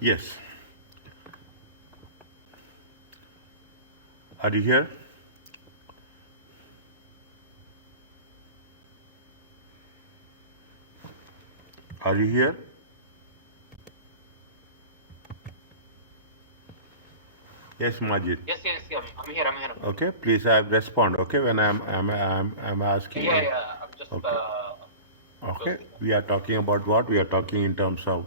Yes. Are you here? Are you here? Yes, Majid. Yes, yes, yeah, I'm here. I'm here. Okay, please I respond. Okay, when I'm asking Yeah, you. yeah. I'm just Okay. Okay, closing. we are talking about what? We are talking in terms of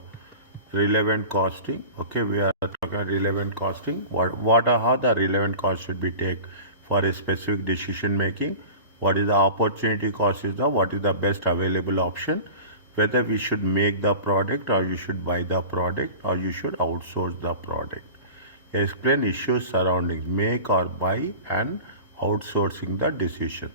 relevant costing. Okay, we are talking relevant costing. What are how the relevant cost should be taken for a specific decision making? What is the opportunity cost is the what is the best available option? Whether we should make the product or you should buy the product or you should outsource the product. Explain issues surrounding make or buy and outsourcing the decisions.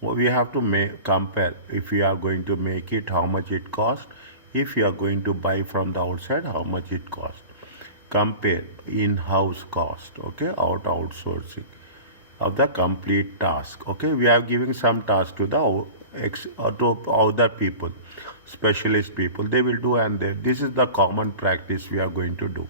We have to compare if we are going to make it, how much it costs. If we are going to buy from the outside, how much it costs. Compare in-house cost, okay, outsourcing of the complete task. Okay, we are giving some task to the to other people, specialist people. They will do, and this is the common practice we are going to do.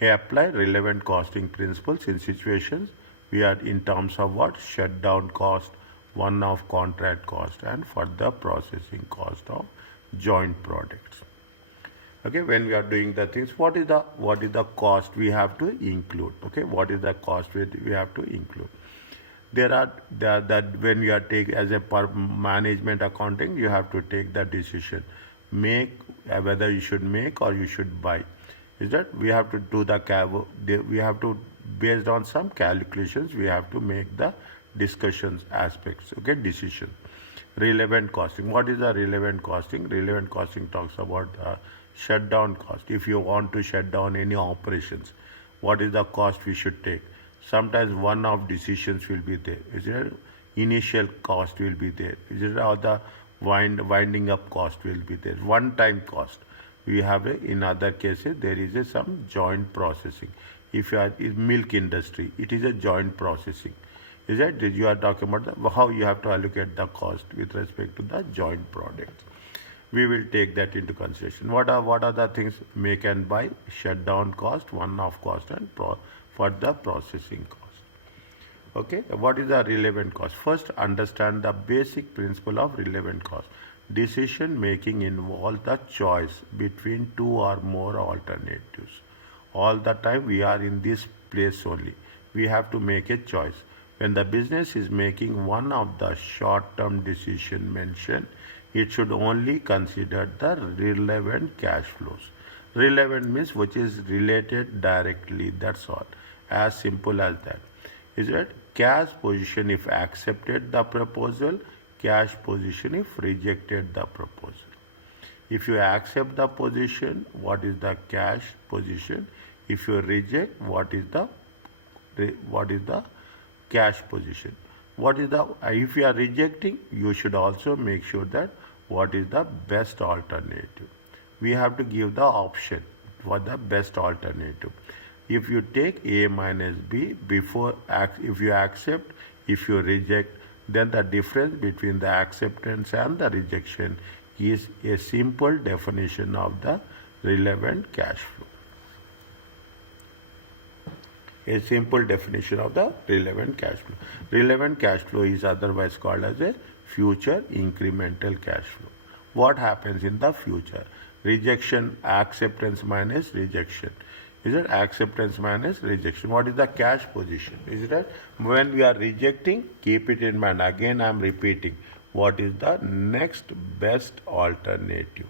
Apply relevant costing principles in situations we are in terms of what shutdown cost, one-off contract cost, and further processing cost of joint products. Okay, when we are doing the things, what is the cost we have to include? Okay, what is the cost we have to include? There are that when you are take as a management accounting, you have to take the decision, make whether you should make or you should buy. Is that we have to do we have to based on some calculations we have to make the discussions aspects. Okay, decision. Relevant costing. What is the relevant costing? Relevant costing talks about shutdown cost. If you want to shut down any operations, what is the cost we should take? Sometimes one-off decisions will be there. Is there initial cost will be there? Is there other winding up cost will be there? One-time cost. We have in other cases there is some joint processing. If you are in milk industry, it is a joint processing. Is that you are talking about how you have to allocate the cost with respect to the joint products. We will take that into consideration. What are the things make and buy, shutdown cost, one-off cost, and further processing cost. Okay, what is the relevant cost? First, understand the basic principle of relevant cost. Decision making involves the choice between two or more alternatives. All the time we are in this place only. We have to make a choice. When the business is making one of the short-term decision mentioned, it should only consider the relevant cash flows. Relevant means which is related directly. That's all. As simple as that. Is it cash position if accepted the proposal, cash position if rejected the proposal. If you accept the position, what is the cash position? If you reject, what is the cash position? What is the if you are rejecting, you should also make sure that what is the best alternative. We have to give the option for the best alternative. If you take A minus B before, if you accept, if you reject, then the difference between the acceptance and the rejection is a simple definition of the relevant cash flow. A simple definition of the relevant cash flow. Relevant cash flow is otherwise called as a future incremental cash flow. What happens in the future? Rejection, acceptance minus rejection. Is it acceptance minus rejection? What is the cash position? Is it when we are rejecting, keep it in mind. Again, I am repeating. What is the next best alternative?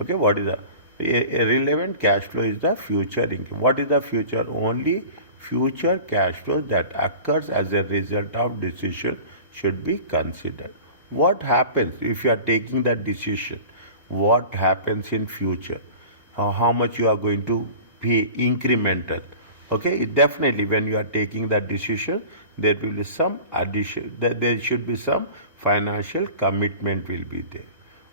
Okay, what is a relevant cash flow is the future income. What is the future? Only future cash flow that occurs as a result of decision should be considered. What happens if you are taking that decision? What happens in future? How much you are going to pay incremental? Okay, definitely when you are taking that decision, there will be some addition. There should be some financial commitment will be there.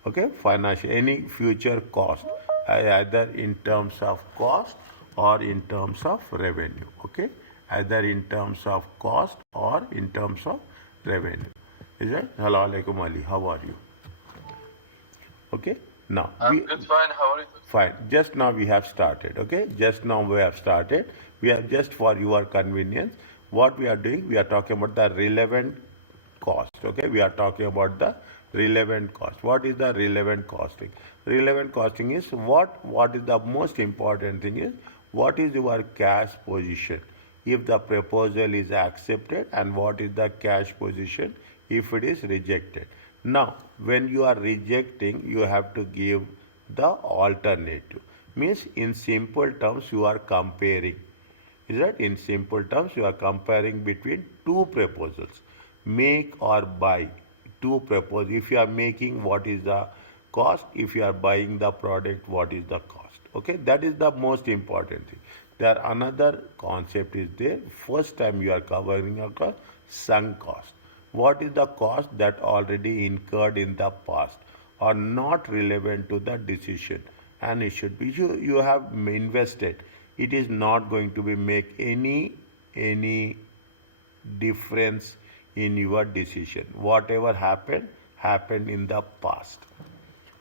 Okay, financial any future cost, either in terms of cost or in terms of revenue. Okay, either in terms of cost or in terms of revenue. Is it? Hello, alaikum Ali. How are you? Okay. Now, I'm good, fine. How are you doing? fine. Just now we have started, okay? Just now we have started. We are just for your convenience. What we are doing, we are talking about the relevant cost, okay? We are talking about the relevant cost. What is the relevant costing? Relevant costing is what is the most important thing is what is your cash position if the proposal is accepted and what is the cash position if it is rejected. Now, when you are rejecting, you have to give the alternative. Means in simple terms, you are comparing. Is that in simple terms, you are comparing between two proposals, make or buy. Two proposals. If you are making, what is the cost? If you are buying the product, what is the cost? Okay, that is the most important thing. There another concept is there. First time you are covering a cost, sunk cost. What is the cost that already incurred in the past or not relevant to the decision, and it should be you have invested. It is not going to be make any difference in your decision. Whatever happened in the past.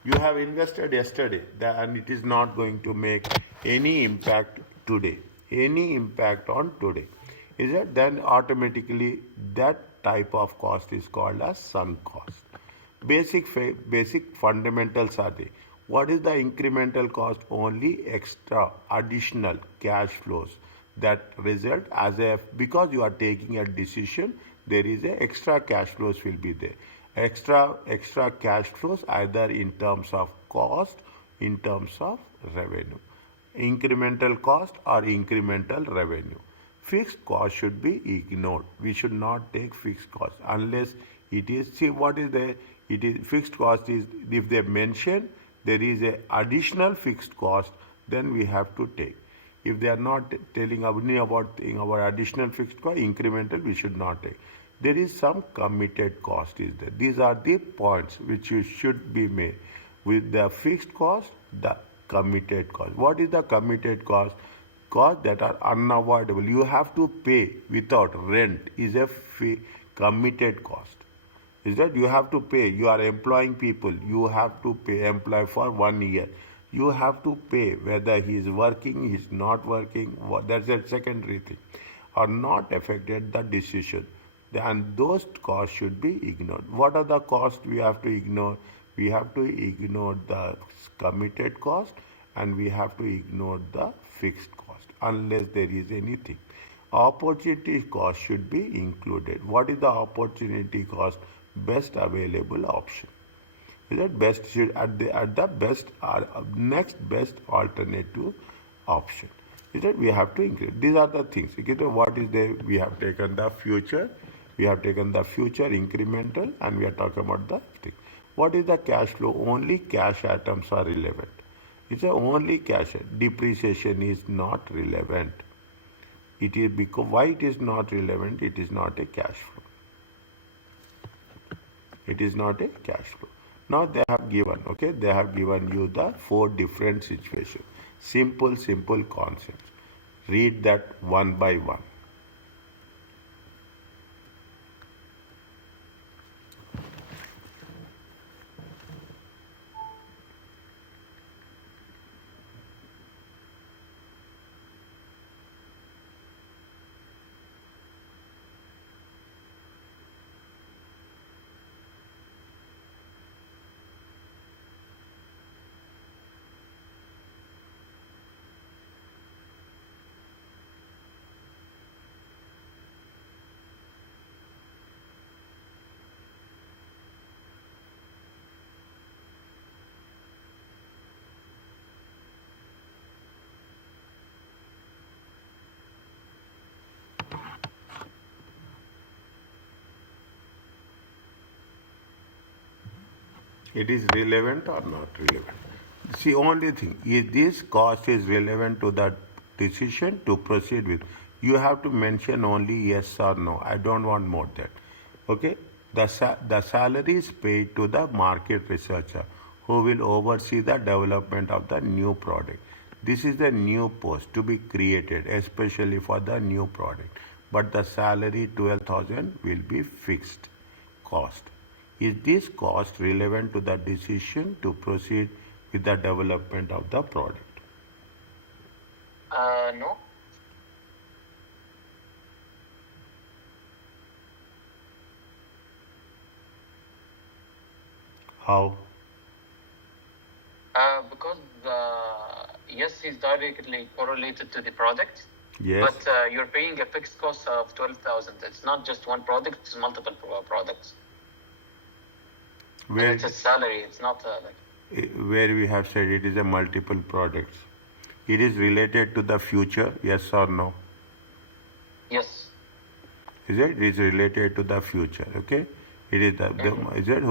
You have invested yesterday and it is not going to make any impact today, any impact on today. Is it? Then automatically that type of cost is called as sunk cost. Basic fundamentals are there. What is the incremental cost? Only extra additional cash flows that result as a, because you are taking a decision, there is a extra cash flows will be there. Extra cash flows either in terms of cost, in terms of revenue, incremental cost or incremental revenue. Fixed cost should be ignored. We should not take fixed cost unless it is, see what is the, it is fixed cost is if they mention there is a additional fixed cost, then we have to take. If they are not telling only about our additional fixed cost, incremental we should not take. There is some committed cost is there. These are the points which you should be made. With the fixed cost, the committed cost. What is the committed cost? Costs that are unavoidable. You have to pay without rent is a committed cost. Is that you have to pay? You are employing people. You have to pay employ for 1 year. You have to pay whether he is working, he is not working. That's a secondary thing, or not affected the decision. And those costs should be ignored. What are the costs we have to ignore? We have to ignore the committed cost and we have to ignore the fixed cost unless there is anything. Opportunity cost should be included. What is the opportunity cost? Best available option. Is that best should at the best next best alternative option. Is that we have to include. These are the things. Okay, so what is there? We have taken the future. We have taken the future incremental and we are talking about the thing. What is the cash flow? Only cash items are relevant. It's a only cash. Depreciation is not relevant. It is because why it is not relevant? It is not a cash flow. It is not a cash flow. Now they have given, okay, they have given you the 4 different situations. Simple concepts. Read that one by one. It is relevant or not relevant. See, only thing, if this cost is relevant to the decision to proceed with, you have to mention only yes or no. I don't want more than. Okay? The salary is paid to the market researcher who will oversee the development of the new product. This is the new post to be created, especially for the new product. But the salary 12,000 will be fixed cost. Is this cost relevant to the decision to proceed with the development of the product? No. How? Because yes, he's directly correlated to the product. Yes. But you're paying a fixed cost of 12,000. It's not just one product; it's multiple products. Where, and it's a salary. It's not like. Where we have said it is a multiple products. It is related to the future, yes or no? Yes. Is it? It is related to the future, okay? It is is it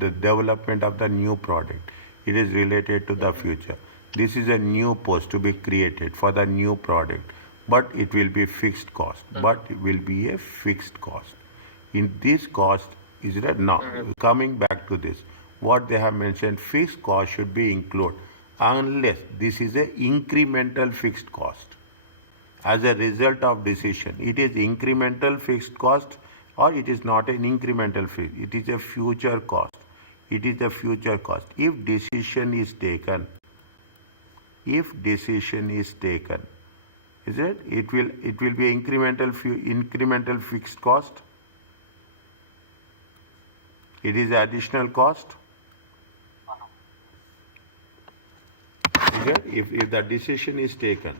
the development of the new product. It is related to the future. This is a new post to be created for the new product, but it will be fixed cost. But it will be a fixed cost. In this cost, is it now coming back to this? What they have mentioned, fixed cost should be included unless this is a incremental fixed cost as a result of decision. It is incremental fixed cost or it is not an incremental fixed. It is a future cost. It is a future cost. If decision is taken, is it? It will be incremental fixed cost. It is additional cost. Is it? If the decision is taken.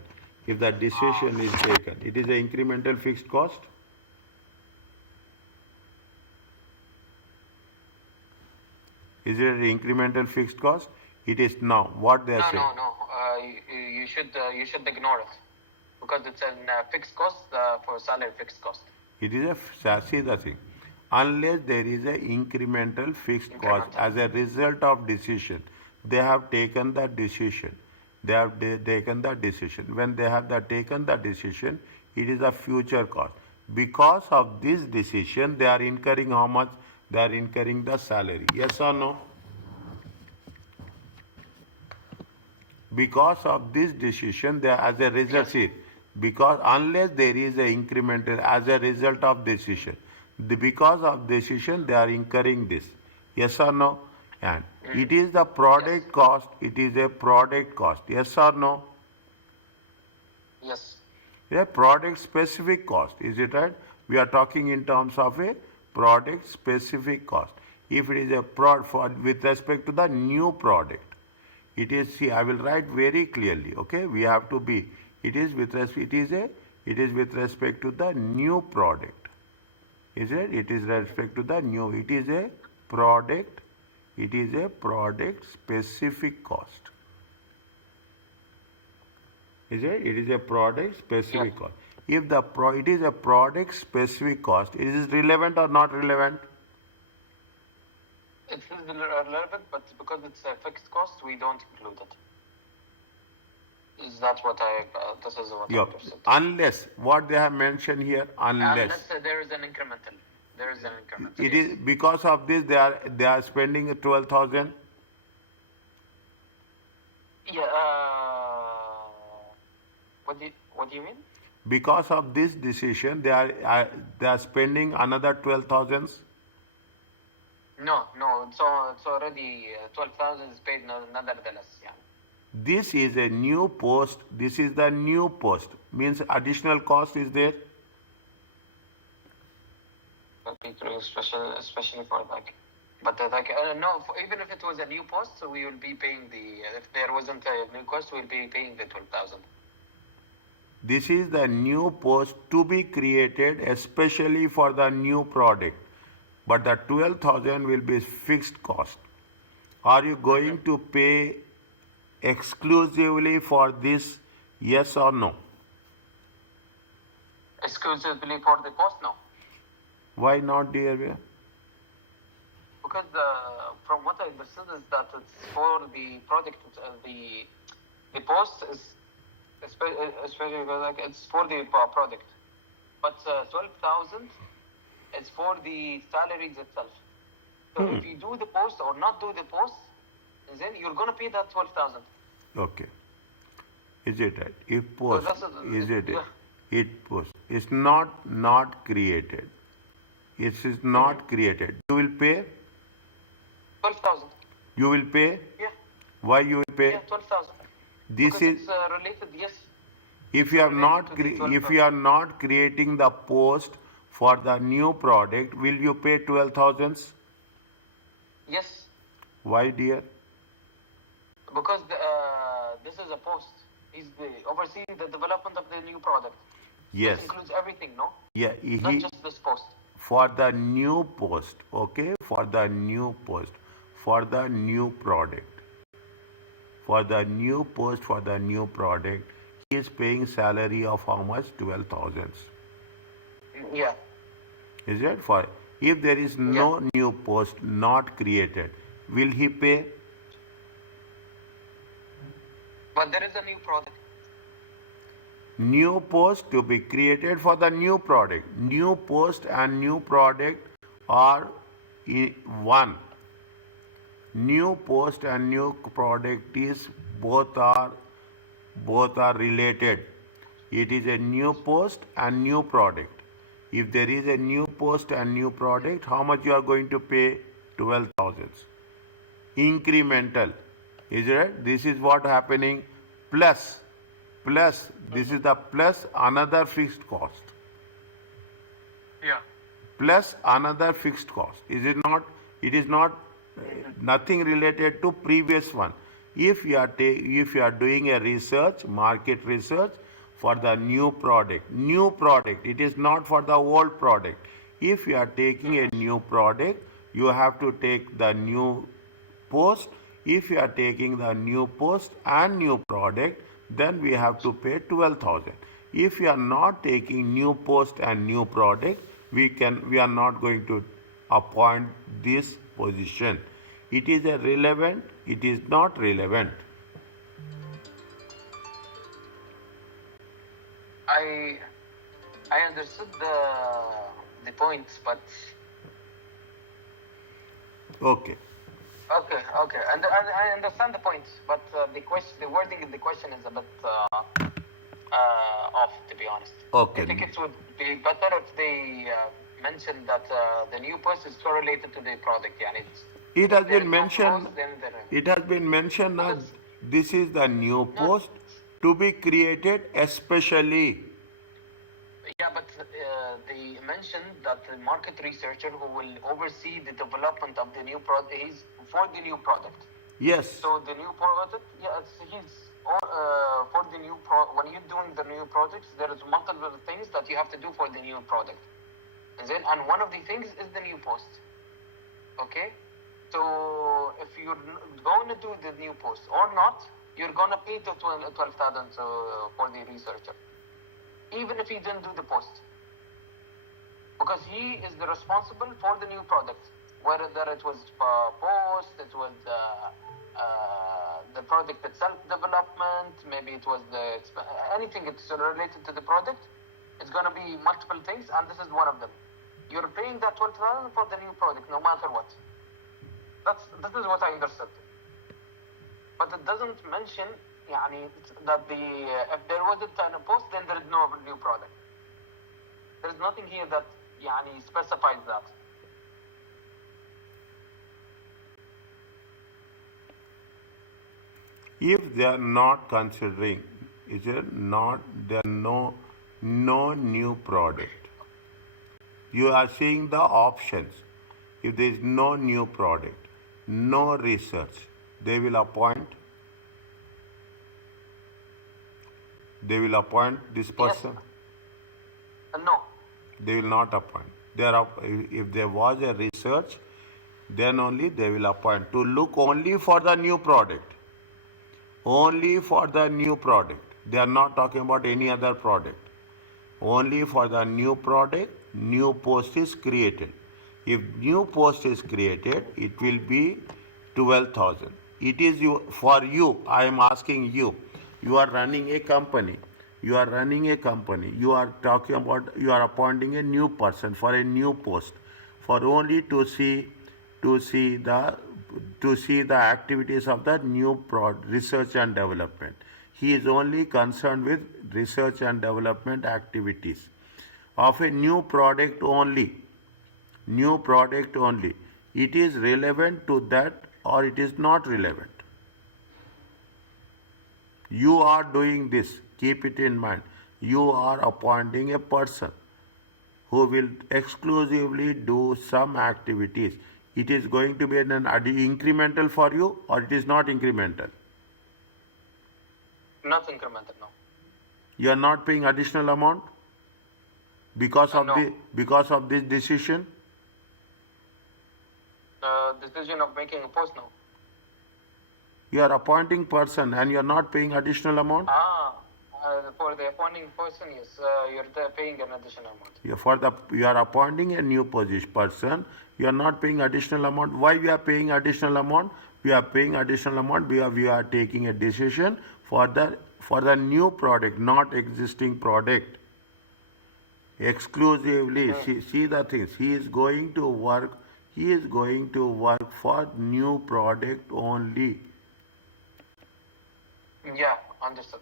If the decision is taken, it is an incremental fixed cost. Is it an incremental fixed cost? It is now. What they are saying? No. You should ignore it because it's a fixed cost for salary fixed cost. It is see the thing. Unless there is an incremental fixed cost as a result of decision, they have taken the decision. They have taken the decision. When they have taken the decision, it is a future cost. Because of this decision, they are incurring how much? They are incurring the salary. Yes or no? Because of this decision, they are, as a result, Yes. because unless there is an incremental as a result of decision, because of decision, they are incurring this. Yes or no? And it is the product cost. It is a product cost. Yes or no? Yes. A product specific cost. Is it right? We are talking in terms of a product specific cost. If it is a with respect to the new product, it is, see, I will write very clearly. Okay, we have to be. It is with respect. It is with respect to the new product. Is it? It is respect to the new. It is a product. It is a product specific cost. Is it? It is a product specific cost. If it is a product specific cost, it is relevant or not relevant? It is relevant, but because it's a fixed cost, we don't include it. Is that what this is what I understood. Unless, what they have mentioned here, Unless there is an incremental. There is an incremental. It is because of this they are spending 12,000. Yeah. What do you mean? Because of this decision, they are spending another 12,000. No. It's already 12,000 is paid nonetheless. Yeah. This is a new post. This is the new post. Means additional cost is there. Especially for like, but no. Even if it was a new post, so we will be paying the. If there wasn't a new cost, we'll be paying the 12,000. This is the new post to be created especially for the new product. But the 12,000 will be fixed cost. Are you going to pay exclusively for this? Yes or no? Exclusively for the post? No. Why not, dear? Because from what I understood is that it's for the product. The post is especially like it's for the product, but 12,000 is for the salaries itself. So if you do the post or not do the post, then you're gonna pay that 12,000. Okay. Is it right? If post, is it? Yeah. It post. It's not created. It is not created. You will pay. 12,000. You will pay. Yeah. Why you will pay? Yeah, 12,000. This Because is it's related, yes. if It's related to the if 12,000. you are not creating the post for the new product, will you pay 12,000? Yes, Why, dear? because this is a post. He's overseeing the development of the new product. Yes. This includes everything, no? Yeah, Not just this post. for the new post, okay? For the new post, for the new product, for the new post, for the new product, he is paying salary of how much? 12,000. Yeah, Is it for? If there is yeah. no new post not created, will he pay? But there is a new product. New post to be created for the new product. New post and new product are one. New post and new product is both are related. It is a new post and new product. If there is a new post and new product, how much you are going to pay? 12,000. Incremental. Is it? This is what happening. Plus, this is the plus another fixed cost. Yeah. Plus another fixed cost. Is it not? It is not nothing related to previous one. If you are doing a research, market research for the new product, it is not for the old product. If you are taking a new product, you have to take the new post. If you are taking the new post and new product, then we have to pay 12,000. If you are not taking new post and new product, we are not going to appoint this position. It is a relevant, it is not relevant. I understood the points, but Okay. okay, and I understand the points, but the wording in the question is a bit off, to be honest. Okay. I think it would be better if they mentioned that the new post is correlated to the product. Yeah, It has there been is no mentioned. post, then there It has been mentioned that Because- this is the new No. post to be created especially. Yeah, but they mentioned that the market researcher who will oversee the development of the new product is for the new product. Yes. So the new product, yeah, he's for the new when you're doing the new projects, there is multiple things that you have to do for the new product, and one of the things is the new post. Okay, so if you're going to do the new post or not, you're gonna pay the 12,000 for the researcher, even if he didn't do the post, because he is the responsible for the new product, whether it was post, it was the product itself development, maybe it was anything it's related to the product. It's gonna be multiple things, and this is one of them. You're paying that 12,000 for the new product, no matter what. This is what I understood. But it doesn't mention that if there wasn't a post, then there is no new product. There is nothing here that specifies that. If they are not considering, is it not there no new product? You are seeing the options. If there is no new product, no research, they will appoint. They will appoint this person. Yes. No. They will not appoint. If there was a research, then only they will appoint to look only for the new product. Only for the new product. They are not talking about any other product. Only for the new product, new post is created. If new post is created, it will be 12,000. It is for you. I am asking you. You are running a company. You are talking about, you are appointing a new person for a new post, for only to see the activities of the new research and development. He is only concerned with research and development activities of a new product only. New product only. It is relevant to that or it is not relevant. You are doing this. Keep it in mind. You are appointing a person who will exclusively do some activities. It is going to be an incremental for you, or it is not incremental. Not incremental, no. You are not paying additional amount because of No. because of this decision. Decision of making a post, no. You are appointing person and you are not paying additional amount. For the appointing person, yes, you're paying an additional amount. You are appointing a new person. You are not paying additional amount. Why we are paying additional amount? We are paying additional amount because we are taking a decision for the new product, not existing product. Exclusively, see the things. He is going to work. He is going to work for new product only. Yeah, understood.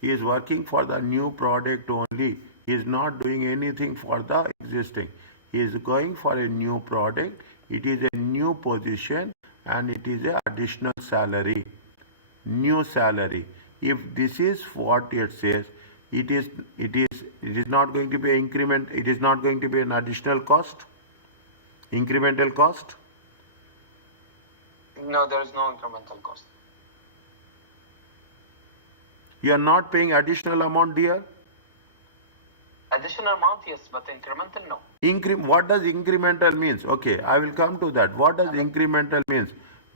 He is working for the new product only. He is not doing anything for the existing. He is going for a new product. It is a new position and it is an additional salary. New salary. If this is what it says, it is not going to be an increment. It is not going to be an additional cost. Incremental cost. No, there is no incremental cost. You are not paying additional amount, dear? Additional amount, yes, but incremental, no. What does incremental means? Okay, I will come to that. What does incremental means?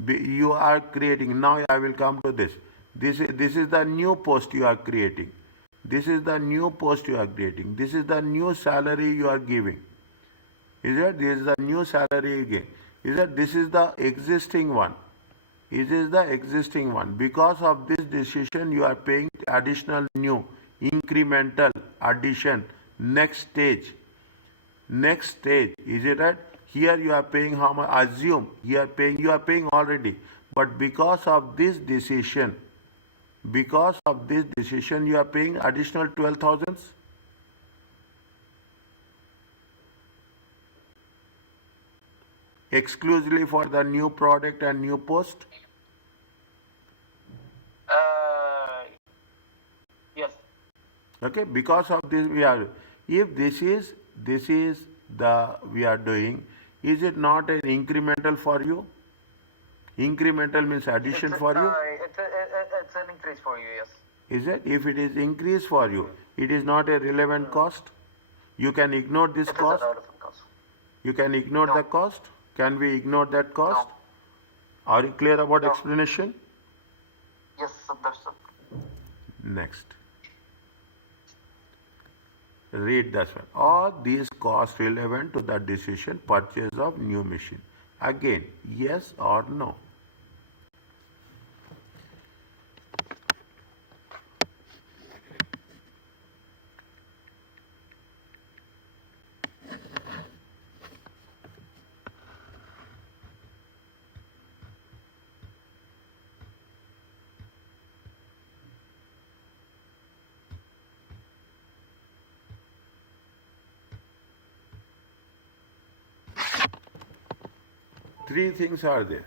You are creating. Now I will come to this. This is the new post you are creating. This is the new post you are creating. This is the new salary you are giving. Is it? This is the new salary again. Is it? This is the existing one. It is the existing one. Because of this decision, you are paying additional new, incremental, addition, next stage. Next stage. Is it right? Here you are paying how much? Assume you are paying already. But because of this decision, you are paying additional 12,000. Exclusively for the new product and new post? Yes. Okay, because of this if this is the we are doing, is it not an incremental for you? Incremental means addition for you? It's an increase for you, yes. Is it? If it is increase for you, it is not a relevant cost? You can ignore this cost? It is a relevant cost. You can ignore the cost? Can we ignore that cost? No. Are you clear about explanation? Yes, understood. Next. Read this one. Are these costs relevant to the decision purchase of new machine? Again, yes or no? Three things are there.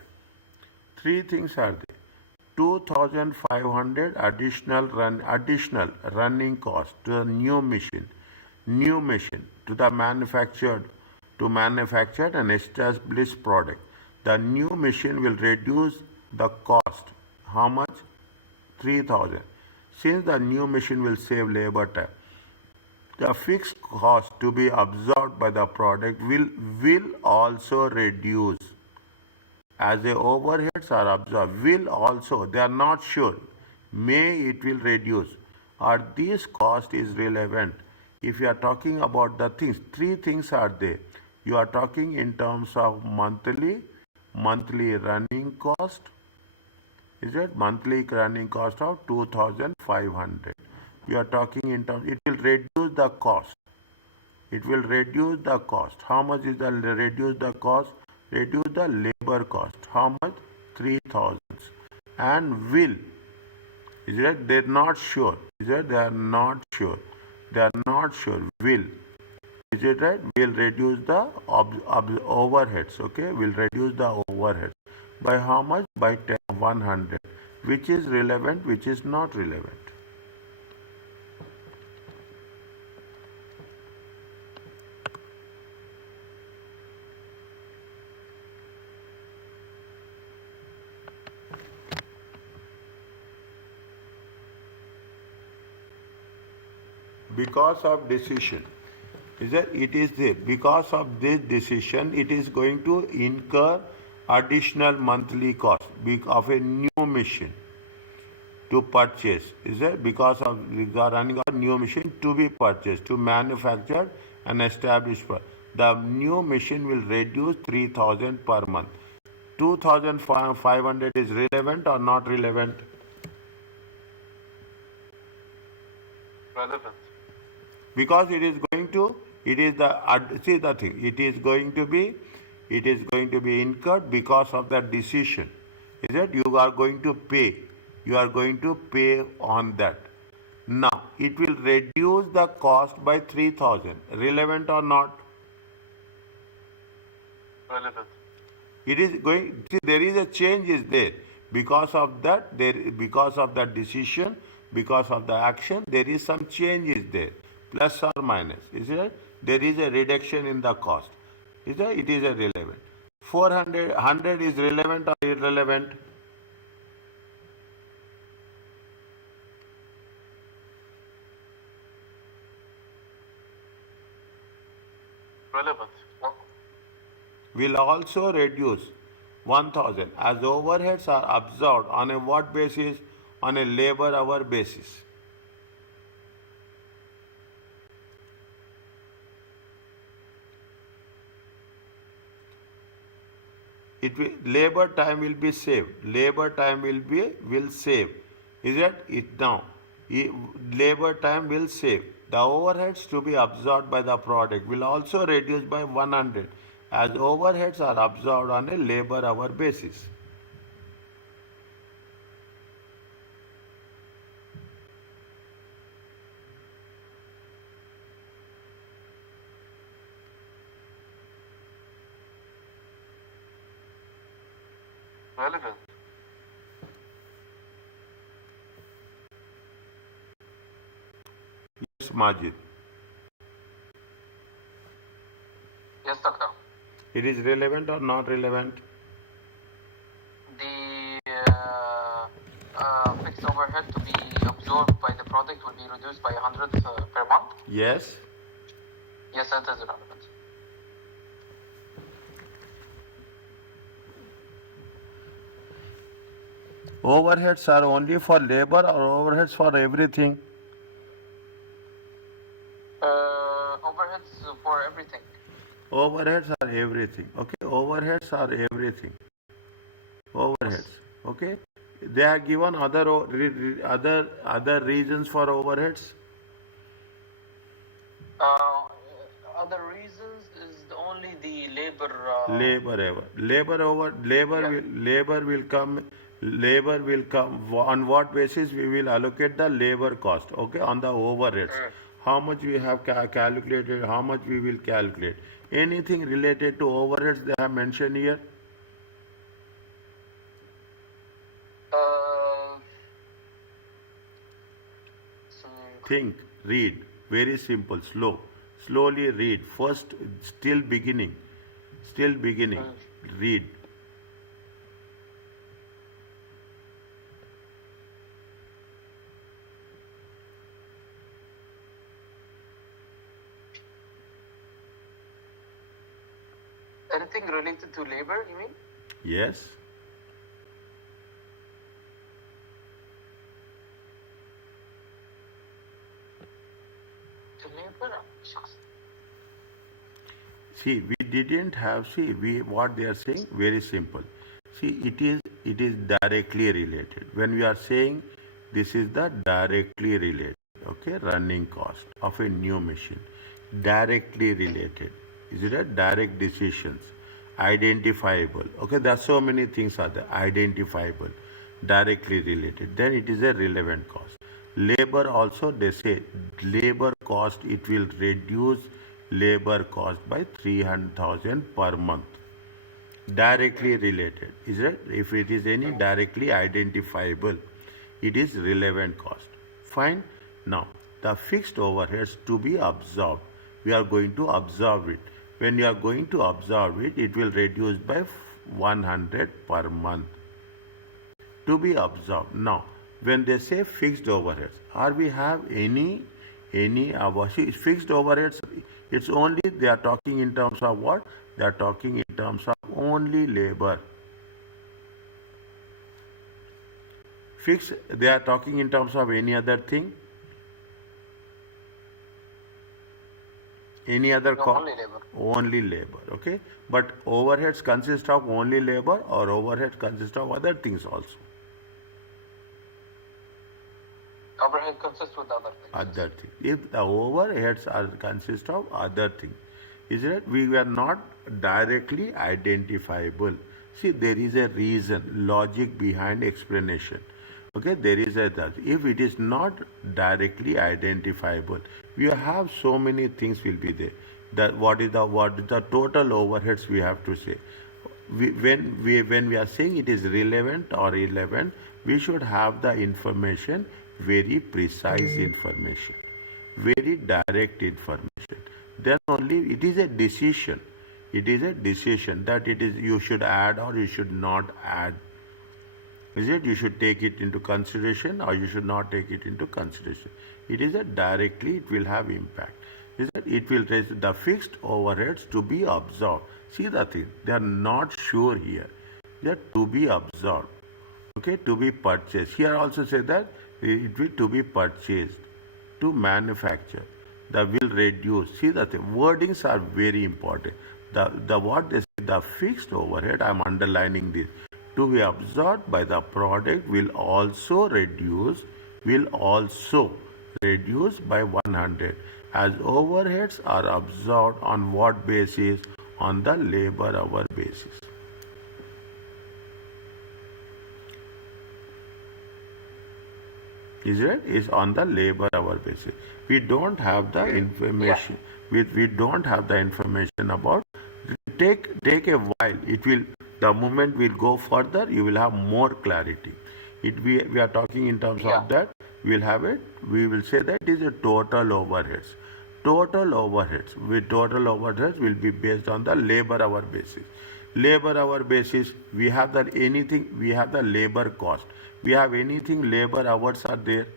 2,500 additional running cost to the new machine to the manufactured and established product. The new machine will reduce the cost. How much? 3,000. Since the new machine will save labor time, the fixed cost to be absorbed by the product will also reduce. As the overheads are absorbed, will also, they are not sure, may it will reduce. Or this cost is relevant. If you are talking about the things, three things are there. You are talking in terms of monthly running cost. Is it monthly running cost of 2,500? You are talking in terms, it will reduce the cost. It will reduce the cost. How much is the reduce the cost? Reduce the labor cost. How much? 3,000. And will. Is it? They are not sure. Is it? They are not sure. They are not sure. Will. Is it right? Will reduce the overheads. Okay. Will reduce the overheads. By how much? By 100. which is relevant, which is not relevant. Because of decision, is that it is the, because of this decision it is going to incur additional monthly cost of a new machine to purchase, is that because of running a new machine to be purchased, to manufacture and established. The new machine will reduce 3,000 per month. 2,500 is relevant or not relevant? Relevant. Because it is going to, it is the, see the thing, it is going to be incurred because of that decision, is it? You are going to pay, on that. Now it will reduce the cost by 3,000. Relevant or not? Relevant. It is going, see, there is a change is there because of that, because of that decision, because of the action, there is some change is there, plus or minus, is it? There is a reduction in the cost, is it? It is a relevant. 400 is relevant or irrelevant? Relevant. Will also reduce 1,000 as overheads are absorbed on a what basis? On a labor hour basis. It will, labor time will be saved. Labor time will save. Is it now? Labor time will save. The overheads to be absorbed by the product will also reduce by 100 as overheads are absorbed on a labor hour basis. Relevant. Yes, Majid. Yes, doctor. It is relevant or not relevant? The fixed overhead to be absorbed by the product will be reduced by 100 per month. Yes. Yes, that is relevant. Overheads are only for labor or overheads for everything? Overheads for everything. Overheads are everything. Okay, overheads are everything. Overheads. Okay, they are given other reasons for overheads. Other reasons is only the labor. Labor will come on what basis we will allocate the labor cost, okay, on the overheads. How much we have calculated, how much we will calculate. Anything related to overheads they have mentioned here? Think, read, very simple, slowly read. First, still beginning, read. Anything related to labor, you mean? Yes. To labor? See, we didn't have, what they are saying, very simple. See, it is directly related. When we are saying this is the directly related, okay, running cost of a new machine, directly related. Is it a direct decisions? Identifiable. Okay, there are so many things are there. Identifiable, directly related. Then it is a relevant cost. Labor also, they say labor cost, it will reduce labor cost by 300,000 per month. Directly related, is it? If it is any directly identifiable, it is relevant cost. Fine. Now, the fixed overheads to be absorbed, we are going to absorb it. When you are going to absorb it, it will reduce by 100 per month to be absorbed. Now, when they say fixed overheads, are we have any see, fixed overheads? It's only they are talking in terms of what? They are talking in terms of only labor. Fixed, they are talking in terms of any other thing, any other No, only labor. only labor. Okay, but overheads consist of only labor, or overheads consist of other things also. Overhead consists with other things. Other thing. If the overheads are consist of other thing, is it? We were not directly identifiable. See, there is a reason, logic behind explanation. Okay, there is a that. If it is not directly identifiable, we have so many things will be there. That what is the total overheads we have to say. When we are saying it is relevant or irrelevant, we should have the information, very precise information, very direct information. Then only it is a decision. It is a decision that it is you should add or you should not add. Is it? You should take it into consideration or you should not take it into consideration. It is a directly, it will have impact. Is it? It will raise the fixed overheads to be absorbed. See the thing, they are not sure here. They are to be absorbed. Okay, to be purchased. Here also say that it will to be purchased, to manufacture. The will reduce. See the thing, wordings are very important. The what they say, the fixed overhead, I am underlining this, to be absorbed by the product will also reduce by 100, as overheads are absorbed on what basis? On the labor hour basis. Is it? Is on the labor hour basis. We don't have the information. We don't have the information about. Take a while. It will. The moment we'll go further, you will have more clarity. We are talking in terms of that. We'll have it. We will say that it is a total overheads. Total overheads. With total overheads will be based on the labor hour basis. Labor hour basis, we have that anything. We have the labor cost. We have anything labor hours are there.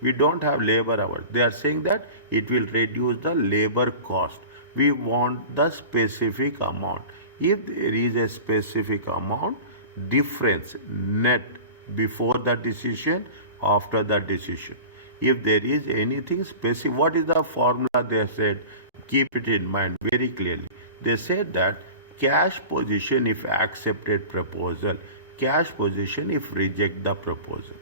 We don't have labor hours. They are saying that it will reduce the labor cost. We want the specific amount. If there is a specific amount, difference net before the decision, after the decision. If there is anything specific, what is the formula they said? Keep it in mind very clearly. They said that cash position if accepted proposal, cash position if reject the proposal.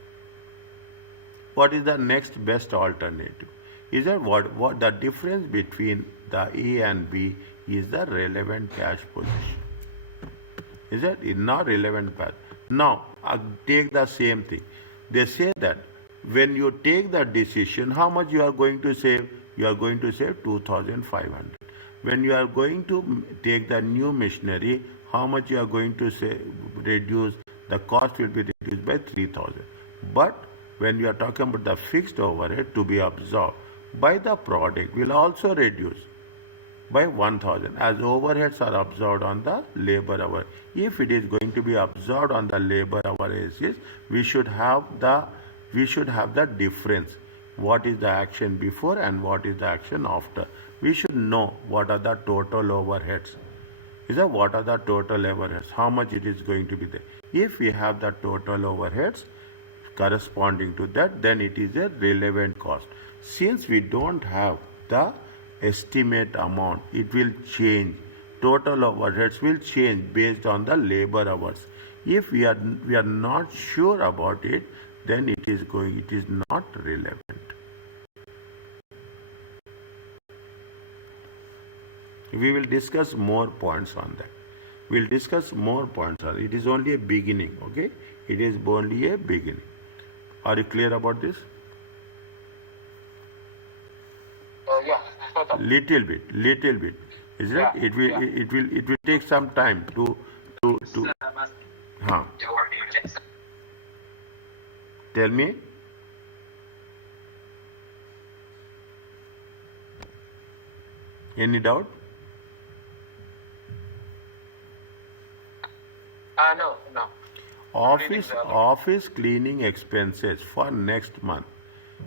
What is the next best alternative? Is that what the difference between the A and B is the relevant cash position. Is that it not relevant path? Now take the same thing. They say that when you take the decision, how much you are going to save? You are going to save 2,500. When you are going to take the new machinery, how much you are going to reduce? The cost will be reduced by 3,000. But when you are talking about the fixed overhead to be absorbed by the product will also reduce by 1,000, as overheads are absorbed on the labor hour. If it is going to be absorbed on the labor hour basis, we should have the difference. What is the action before and what is the action after? We should know what are the total overheads. What are the total overheads? How much it is going to be there? If we have the total overheads corresponding to that, then it is a relevant cost. Since we don't have the estimate amount, it will change. Total overheads will change based on the labor hours. If we are not sure about it, then it is not relevant. We will discuss more points on that. We'll discuss more points. It is only a beginning, okay? It is only a beginning. Are you clear about this? Yeah. Little bit. Is it? It will take some time to. Huh. Tell me. Any doubt? No, no. Office cleaning expenses for next month.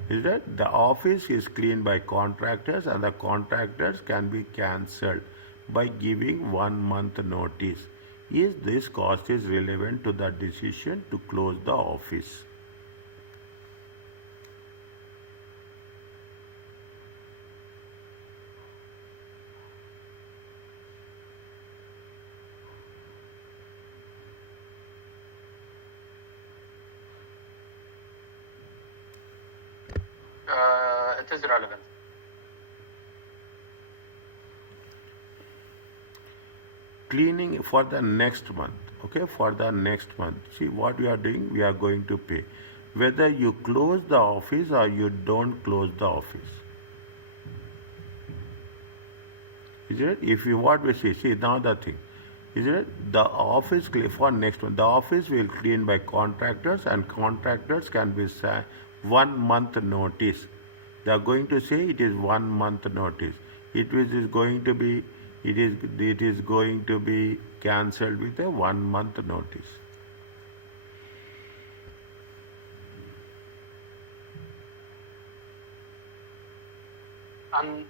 Is that the office is cleaned by contractors and the contractors can be cancelled by giving 1 month notice. Is this cost is relevant to the decision to close the office? It is relevant. Cleaning for the next month. Okay, for the next month. See what we are doing, we are going to pay. Whether you close the office or you don't close the office. Is it? If you what we see now the thing. Is it? The office for next one. The office will clean by contractors and contractors can be 1 month notice. They are going to say it is 1 month notice. Is going to be it is going to be cancelled with a 1 month notice. And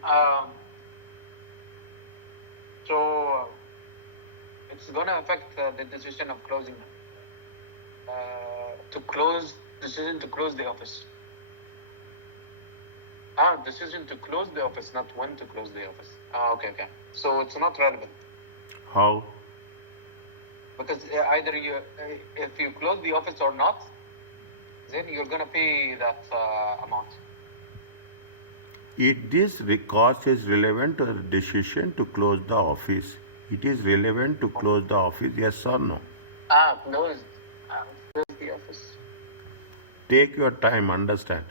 so it's gonna affect the decision of closing decision to close the office. Decision to close the office, not when to close the office. Okay. So it's not relevant. How? Because either if you close the office or not, then you're gonna pay that amount. This cost is relevant to the decision to close the office. It is relevant to close the office, yes or no? Close the office. Take your time, understand.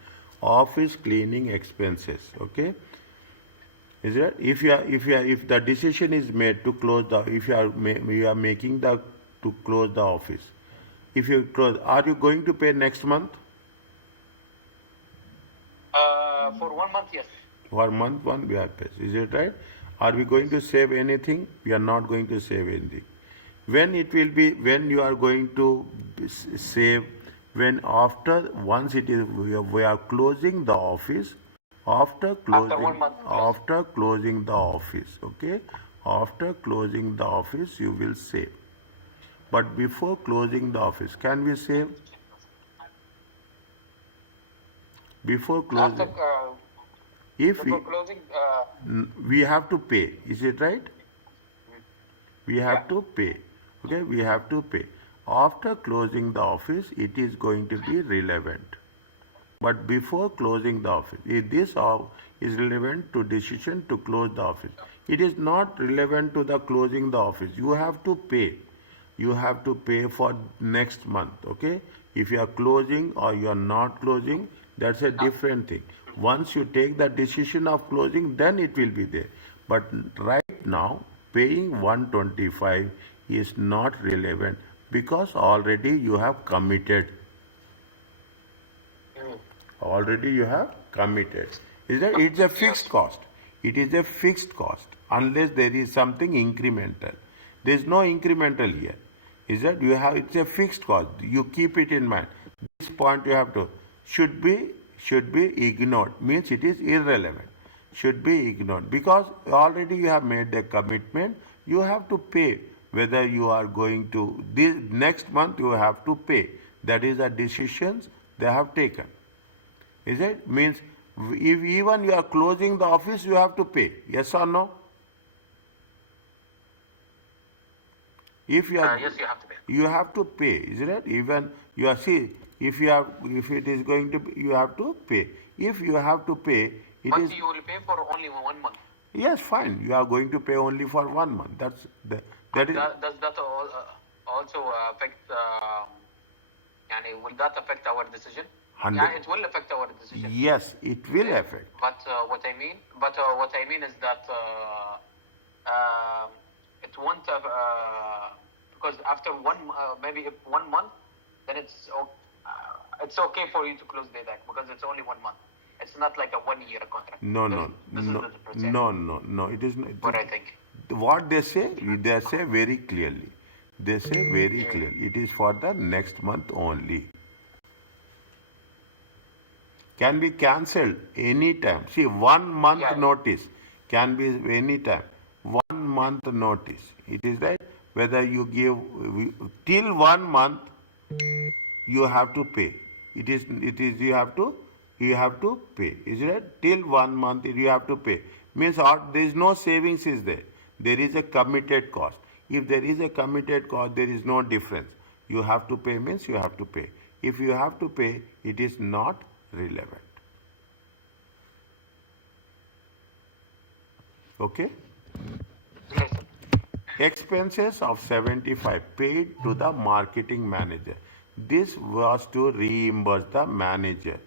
Office cleaning expenses, okay? Is it? If the decision is made to close the, if you are making the to close the office, if you close, are you going to pay next month? For 1 month, yes. For month one, we are paid. Is it right? Are we going to save anything? We are not going to save anything. When it will be, when you are going to save, when after, once it is, we are closing the office, after closing, After 1 month. after closing the office, okay? After closing the office, you will save. But before closing the office, can we save? Before closing, Before closing, we have to pay. Is it right? We have to pay. Okay, we have to pay. After closing the office, it is going to be relevant. But before closing the office, if this is relevant to decision to close the office. It is not relevant to the closing the office. You have to pay. You have to pay for next month. Okay, if you are closing or you are not closing, that's a different thing. Once you take the decision of closing, then it will be there. But right now, paying 125 is not relevant because already you have committed. Already you have committed. Is that it's a fixed cost? It is a fixed cost unless there is something incremental. There is no incremental here. Is that you have? It's a fixed cost. You keep it in mind. This point you have to should be ignored. Means it is irrelevant. Should be ignored because already you have made the commitment. You have to pay. Whether you are going to this next month, you have to pay. That is the decisions they have taken. Is it? Means if even you are closing the office, you have to pay. Yes or no? If you are, yes, you have to pay. you have to pay. Is it? Even you are if it is going to be, you have to pay. If you have to pay, But you will pay for only 1 month. Yes, fine. You are going to pay only for 1 month. That is. Does that also affect? Will that affect our decision? 100. Yeah, it will affect our decision. Yes, it will affect. But what I mean is that um, it won't have, because after maybe if 1 month, then it's okay for you to close the DAC because it's only 1 month. It's not like a 1 year contract. No, This, no, this is no, the difference. no, no, no. It is not. What I think. What they say very clearly. They say very clearly. It is for the next month only. Can be cancelled anytime. See, 1 month Yeah. notice can be anytime. 1 month notice. It is right. Whether you give till 1 month, you have to pay. It is you have to pay. Is it right? Till 1 month you have to pay. Means there is no savings is there. There is a committed cost. If there is a committed cost, there is no difference. You have to pay means you have to pay. If you have to pay, it is not relevant. Okay? Yes, sir. Expenses of 75 paid to the marketing manager. This was to reimburse the manager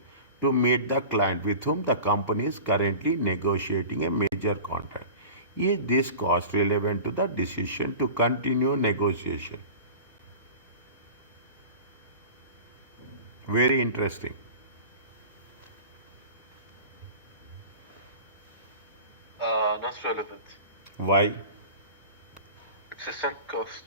to meet the client with whom the company is currently negotiating a major contract. Is this cost relevant to the decision to continue negotiation? Very interesting. Not relevant. Why? It's a sunk cost.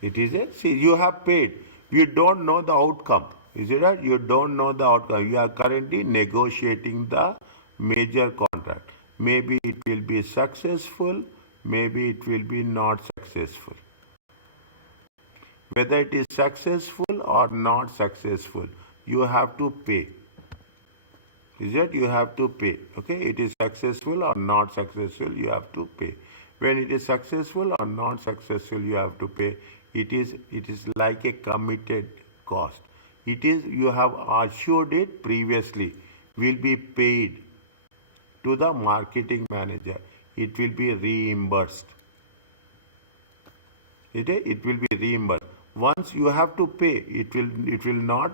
It is a, see, you have paid. You don't know the outcome. Is it right? You don't know the outcome. You are currently negotiating the major contract. Maybe it will be successful, maybe it will be not successful. Whether it is successful or not successful, you have to pay. Is that you have to pay? Okay, it is successful or not successful, you have to pay. When it is successful or not successful, you have to pay. It is like a committed cost. It is you have assured it previously will be paid to the marketing manager. It will be reimbursed. It will be reimbursed. Once you have to pay, it will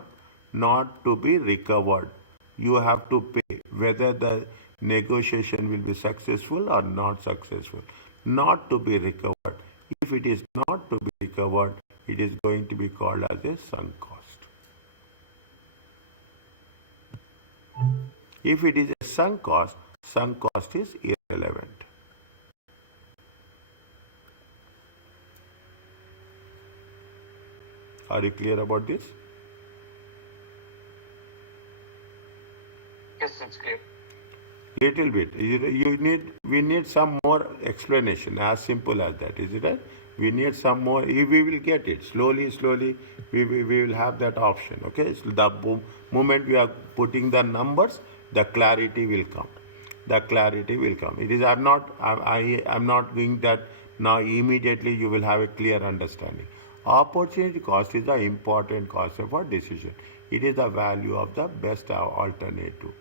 not to be recovered. You have to pay whether the negotiation will be successful or not successful. Not to be recovered. If it is not to be recovered, it is going to be called as a sunk cost. If it is a sunk cost is irrelevant. Are you clear about this? Yes, it's clear. Little bit. We need some more explanation. As simple as that. Is it right? We need some more. We will get it slowly. We will have that option. Okay. So the moment we are putting the numbers, the clarity will come. The clarity will come. It is. I'm not doing that now. Immediately, you will have a clear understanding. Opportunity cost is the important cost of a decision. It is the value of the best alternative.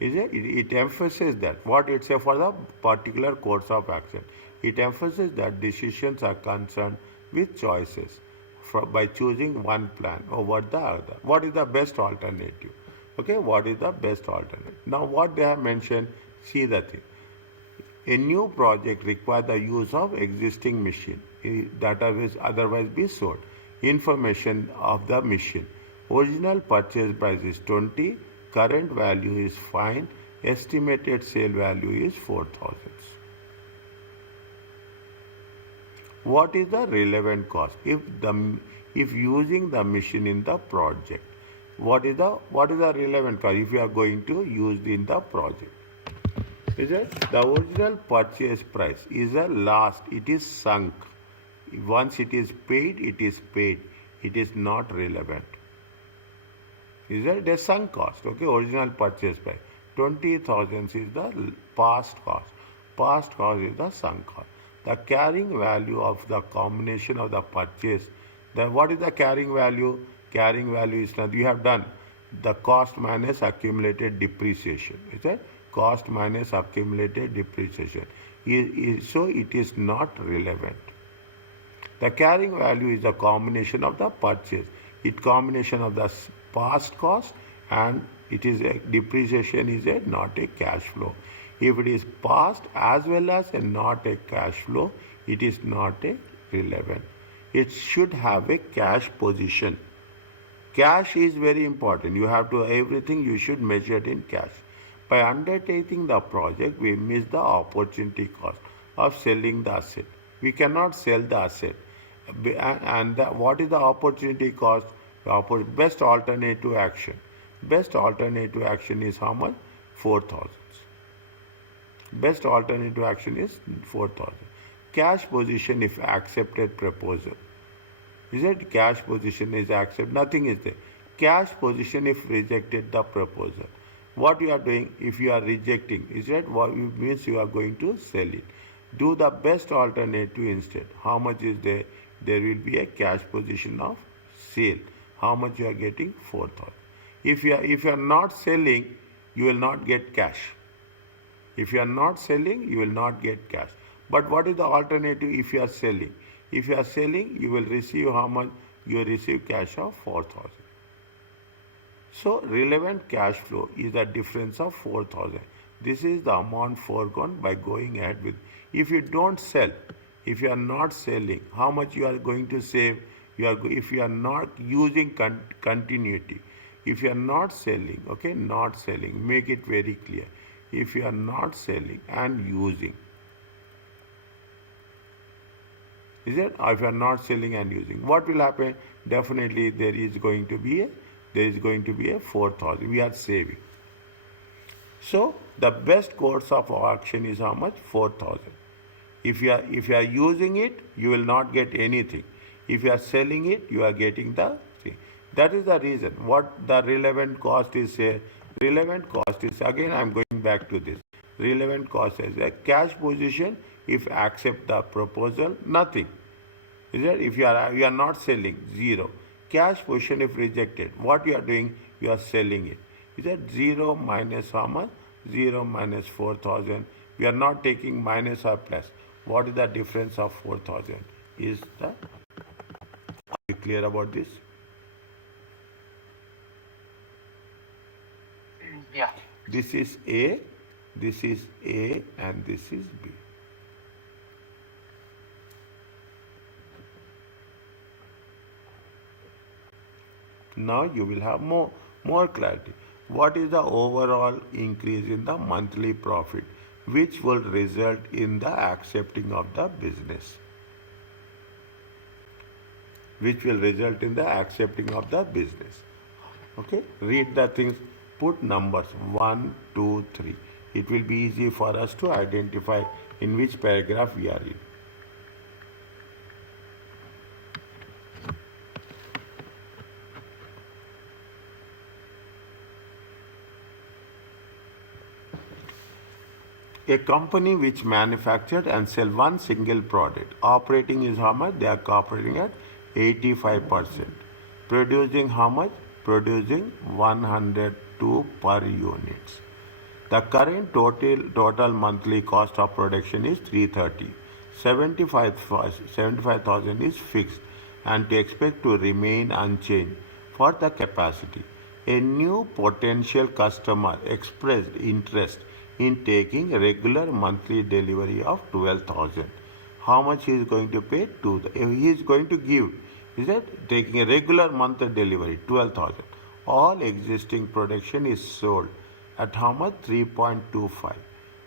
Is it emphasizes that what it says for the particular course of action. It emphasizes that decisions are concerned with choices by choosing one plan over the other. What is the best alternative? Okay, what is the best alternative? Now, what they have mentioned, see the thing. A new project requires the use of existing machine that will otherwise be sold. Information of the machine. Original purchase price is 20. Current value is fine. Estimated sale value is 4,000. What is the relevant cost if using the machine in the project? What is the relevant cost if you are going to use in the project? Is it the original purchase price is a last? It is sunk. Once it is paid, it is paid. It is not relevant. Is that the sunk cost? Okay, original purchase price 20,000 is the past cost. Past cost is the sunk cost. The carrying value of the combination of the purchase. Then what is the carrying value? Carrying value is that you have done the cost minus accumulated depreciation. Is it cost minus accumulated depreciation? So it is not relevant. The carrying value is the combination of the purchase. It combination of the past cost and it is a depreciation is not a cash flow. If it is past as well as a not a cash flow, it is not a relevant. It should have a cash position. Cash is very important. You have to everything you should measure it in cash. By undertaking the project, we miss the opportunity cost of selling the asset. We cannot sell the asset. And what is the opportunity cost? The best alternative action. Best alternative action is how much? 4,000. Best alternative action is 4,000. Cash position if accepted proposal. Is it cash position is accept? Nothing is there. Cash position if rejected the proposal. What you are doing if you are rejecting? Is that what it means you are going to sell it? Do the best alternative instead. How much is there? There will be a cash position of sale. How much you are getting? 4,000. If you are not selling, you will not get cash. If you are not selling, you will not get cash. But what is the alternative if you are selling? If you are selling, you will receive how much? You will receive cash of 4,000. So relevant cash flow is the difference of 4,000. This is the amount foregone by going ahead with. If you don't sell, if you are not selling, how much you are going to save? If you are not using continuity, if you are not selling, okay, not selling, make it very clear. If you are not selling and using, is it? Or if you are not selling and using, what will happen? Definitely there is going to be a 4,000. We are saving. So the best course of action is how much? 4,000. If you are using it, you will not get anything. If you are selling it, you are getting the thing. That is the reason. What the relevant cost is here? Relevant cost is, again I am going back to this. Relevant cost is a cash position if accept the proposal, nothing. Is it? If you are not selling, zero. Cash position if rejected, what you are doing? You are selling it. Is that 0 minus how much? 0 minus 4,000. We are not taking minus or plus. What is the difference of 4,000? Are you clear about this? Yeah. This is A, and this is B. Now you will have more clarity. What is the overall increase in the monthly profit which will result in the accepting of the business? Which will result in the accepting of the business. Okay, read the things, put numbers 1, 2, 3. It will be easy for us to identify in which paragraph we are in. A company which manufactured and sell one single product, operating is how much? They are operating at 85%. Producing how much? Producing 102 per units. The current total monthly cost of production is 330. 75,000 is fixed and to expect to remain unchanged for the capacity. A new potential customer expressed interest in taking regular monthly delivery of 12,000. How much he is going to pay? He is going to give, is that taking a regular monthly delivery, 12,000. All existing production is sold at how much? 3.25.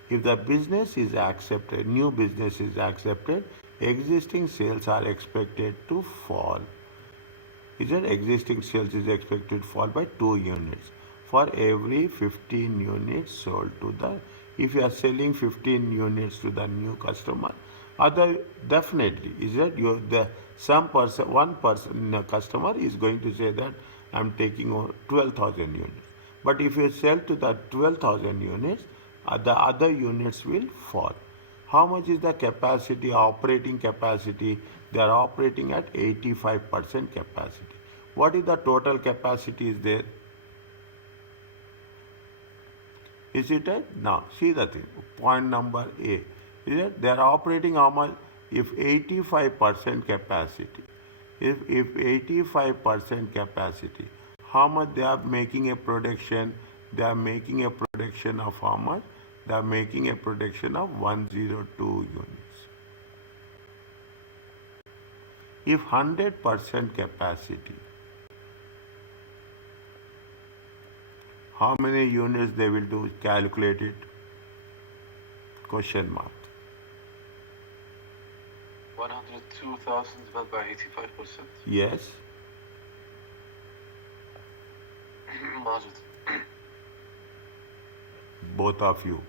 If the business is accepted, new business is accepted, existing sales are expected to fall. Is that existing sales is expected to fall by 2 units for every 15 units sold to the, if you are selling 15 units to the new customer, other definitely is that one person customer is going to say that I am taking 12,000 units. But if you sell to the 12,000 units, the other units will fall. How much is the capacity, operating capacity? They are operating at 85% capacity. What is the total capacity is there? Is it a? Now, see the thing. Point number A. Is it? They are operating how much? If 85% capacity. If 85% capacity, how much they are making a production? They are making a production of how much? They are making a production of 102 units. If 100% capacity, how many units they will do? Calculate it. Question mark. 102,000 divided by 85%. Yes. Majid. Both of you.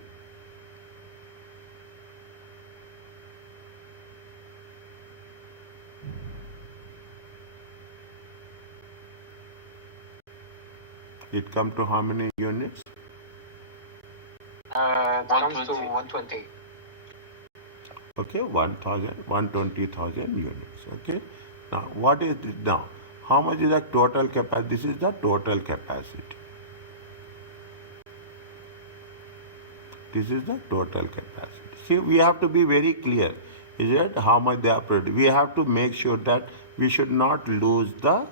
It come to how many units? It comes to 120. Okay, 120,000 units. Okay. Now, what is it now? How much is the total capacity? This is the total capacity. This is the total capacity. See, we have to be very clear. Is it how much they are producing? We have to make sure that we should not lose the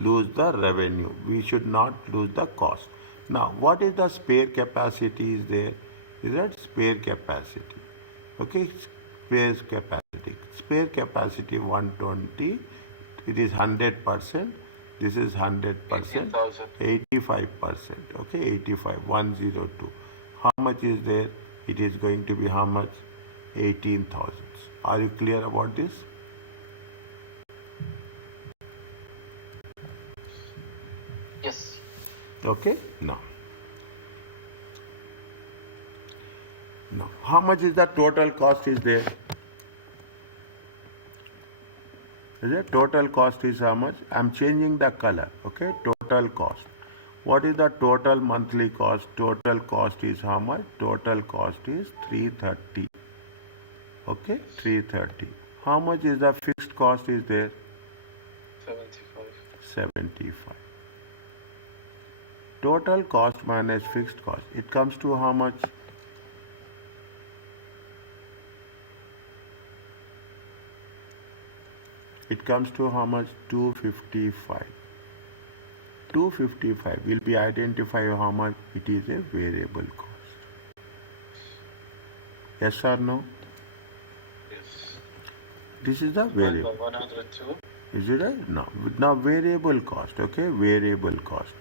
revenue. We should not lose the cost. Now, what is the spare capacity is there? Is that spare capacity? Okay, spare capacity. Spare capacity 120. It is 100%. This is 100%. 85%. Okay, 85. 102. How much is there? It is going to be how much? 18,000. Are you clear about this? Yes. Okay, now. Now, how much is the total cost is there? Is it total cost is how much? I'm changing the color. Okay, total cost. What is the total monthly cost? Total cost is how much? Total cost is 330. Okay, 330. How much is the fixed cost is there? 75. 75. Total cost minus fixed cost. It comes to how much? It comes to how much? 255. 255 will be identify how much it is a variable cost. Yes or no? Yes. This is the variable. 102. Is it right? No. Now variable cost. Okay, variable cost.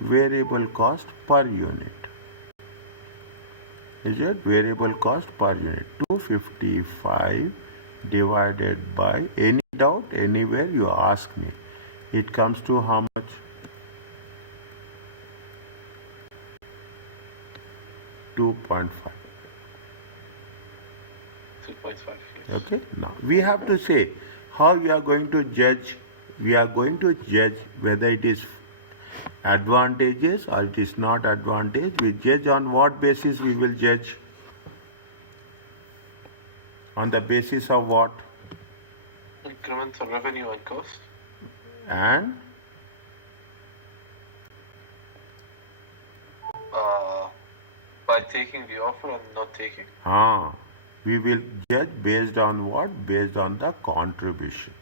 Variable cost per unit. Is it variable cost per unit? 255 divided by, any doubt anywhere you ask me, it comes to how much? 2.5. 2.5. Yes. Okay, now we have to say how we are going to judge. We are going to judge whether it is advantageous or it is not advantage. We judge on what basis we will judge? On the basis of what? Incremental revenue and cost. And By taking the offer and not taking. we will judge based on what? Based on the contribution.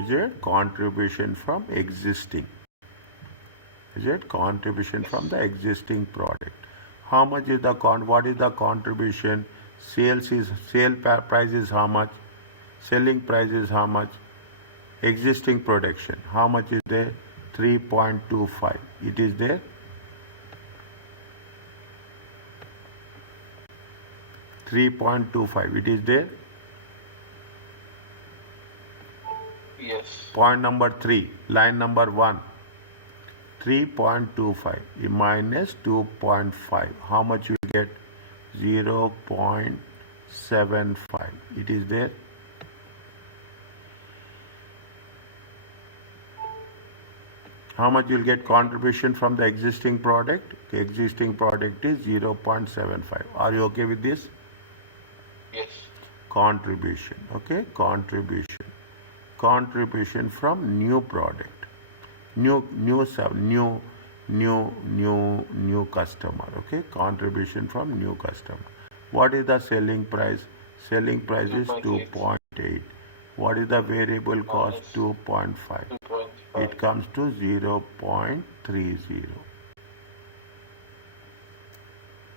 Is it contribution from existing? Is it contribution from the existing product? How much is the what is the contribution? Sale price is how much? Selling price is how much? Existing production. How much is there? 3.25. It is there. 3.25. It is there. Yes. Point number 3. Line number 1. 3.25 minus 2.5. How much you get? 0.75. It is there. How much you'll get contribution from the existing product? The existing product is 0.75. Are you okay with this? Yes. Contribution. Okay, contribution from new product, new customer. Okay, contribution from new customer. What is the selling price? Selling price is 2.8. What is the variable cost? 2.5. 2.5. It comes to 0.30.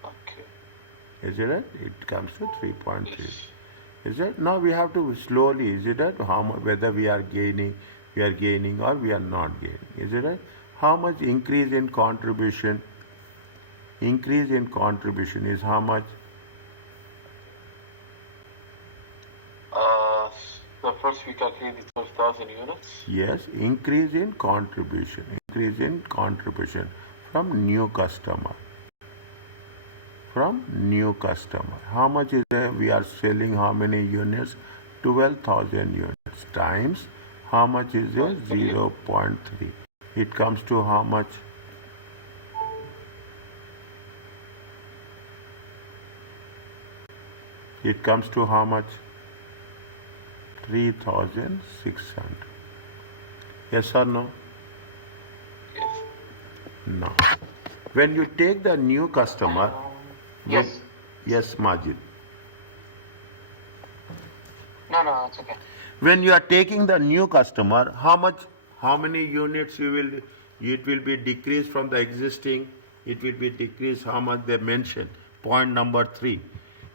Okay. Is it right? It comes to 3.3. Is it? Now we have to slowly, is it right? How much, whether we are gaining or we are not gaining. Is it right? How much increase in contribution? Increase in contribution is how much? So first we calculate the 12,000 units. Yes, increase in contribution. Increase in contribution from new customer. From new customer. How much is there? We are selling how many units? 12,000 units times how much is there? 0.3. It comes to how much? It comes to how much? 3,600. Yes or no? Yes. No. When you take the new customer, Yes. yes, Majid. No, it's okay. When you are taking the new customer, how many units it will be decreased from the existing, it will be decreased how much they mention. Point number 3.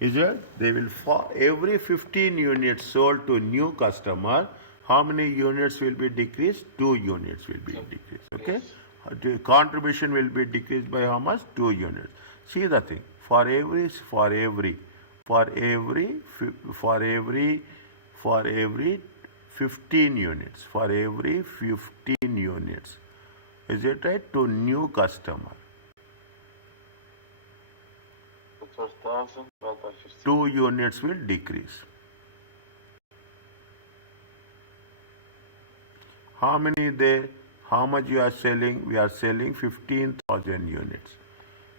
Is it? They will, for every 15 units sold to new customer, how many units will be decreased? 2 units will be decreased. Okay? Yes. The contribution will be decreased by how much? 2 units. See the thing. For every 15 units, for every 15 units, is it right, to new customer, 12,000 divided by 15. 2 units will decrease. How many they, how much you are selling? We are selling 15,000 units.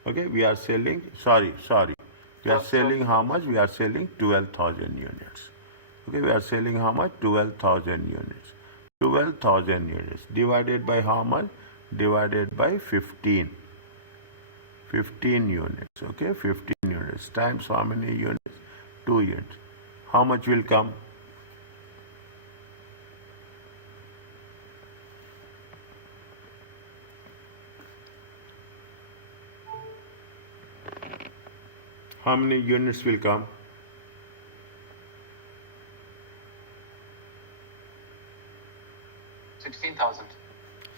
Okay, we are selling, sorry. We are selling how much? We are selling 12,000 units. Okay, we are selling how much? 12,000 units. 12,000 units divided by how much? Divided by 15. 15 units. Okay, 15 units times how many units? 2 units. How much will come? How many units will come? 16,000.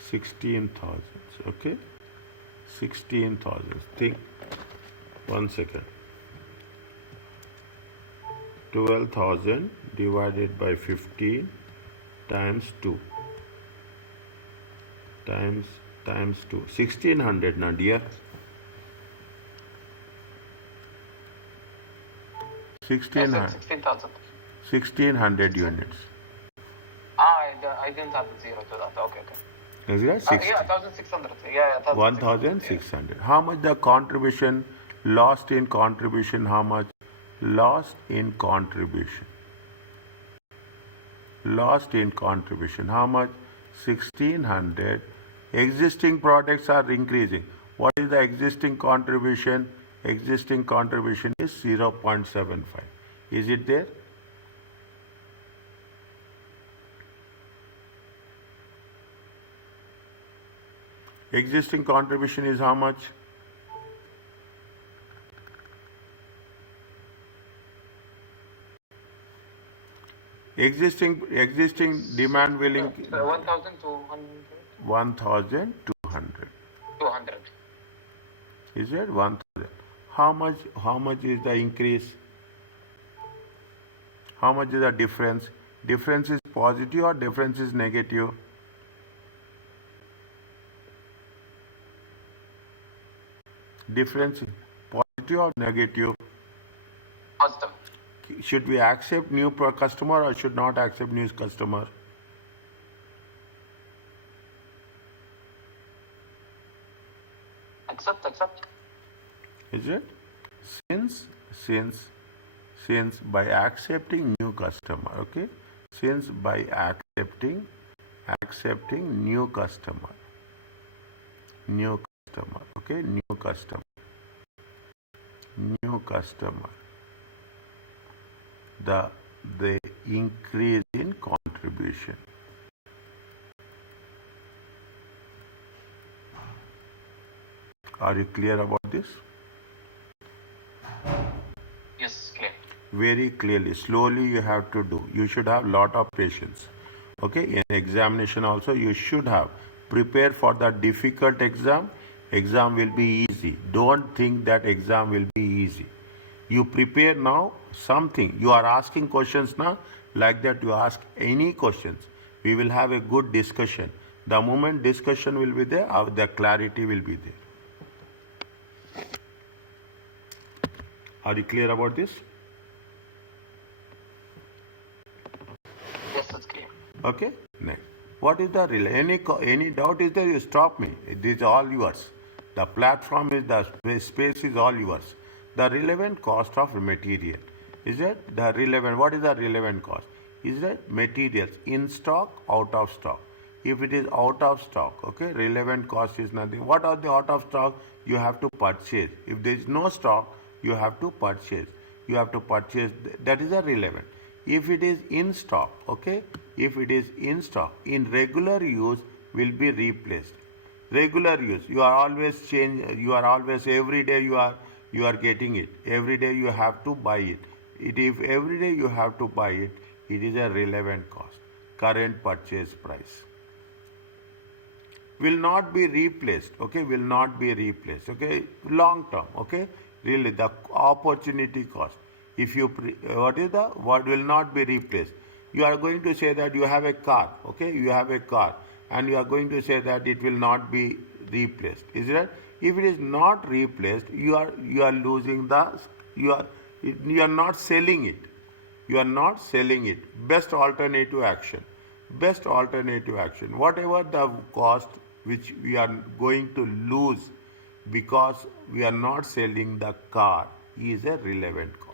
16,000. Okay, 16,000. Think. 1 second. 12,000 divided by 15 times 2 times 2. 1,600, na dear. 1,600. 16,000. 1,600 units. I didn't add the zero to that. Okay. Is it? Yeah, 1,600. Yeah, 1,600. How much the contribution, lost in contribution, how much? Lost in contribution. Lost in contribution, how much? 1,600. Existing products are increasing. What is the existing contribution? Existing contribution is 0.75. Is it there? Existing contribution is how much? Existing demand will 1,200. 1,200. 200. Is it 1,000? How much is the increase? How much is the difference? Difference is positive or difference is negative? Difference positive or negative? Positive. Should we accept new customer or should not accept new customer? Accept. Is it? Since by accepting new customer, okay? Since by accepting new customer, okay? New customer, the increase in contribution. Are you clear about this? very clearly. Slowly you have to do. You should have lot of patience. Okay, in examination also you should have. Prepare for the difficult exam. Exam will be easy. Don't think that exam will be easy. You prepare now something. You are asking questions now, like that you ask any questions. We will have a good discussion. The moment discussion will be there, the clarity will be there. Are you clear about this? Yes, it's clear. Okay. Next. What is the any doubt is there? You stop me. It is all yours. The platform is the space is all yours. The relevant cost of material. Is it the relevant? What is the relevant cost? Is it materials in stock, out of stock? If it is out of stock, okay, relevant cost is nothing. What are the out of stock? You have to purchase. If there is no stock, you have to purchase. You have to purchase. That is a relevant. If it is in stock, okay, if it is in stock, in regular use will be replaced. Regular use, you are always you are always every day you are getting it. Every day you have to buy it. If every day you have to buy it, it is a relevant cost. Current purchase price will not be replaced, okay, will not be replaced, okay, long term, okay, really the opportunity cost. If you what will not be replaced? You are going to say that you have a car, okay, you have a car, and you are going to say that it will not be replaced. Is it right? If it is not replaced, you are losing you are not selling it. You are not selling it. Best alternative action. Best alternative action. Whatever the cost which we are going to lose because we are not selling the car is a relevant cost.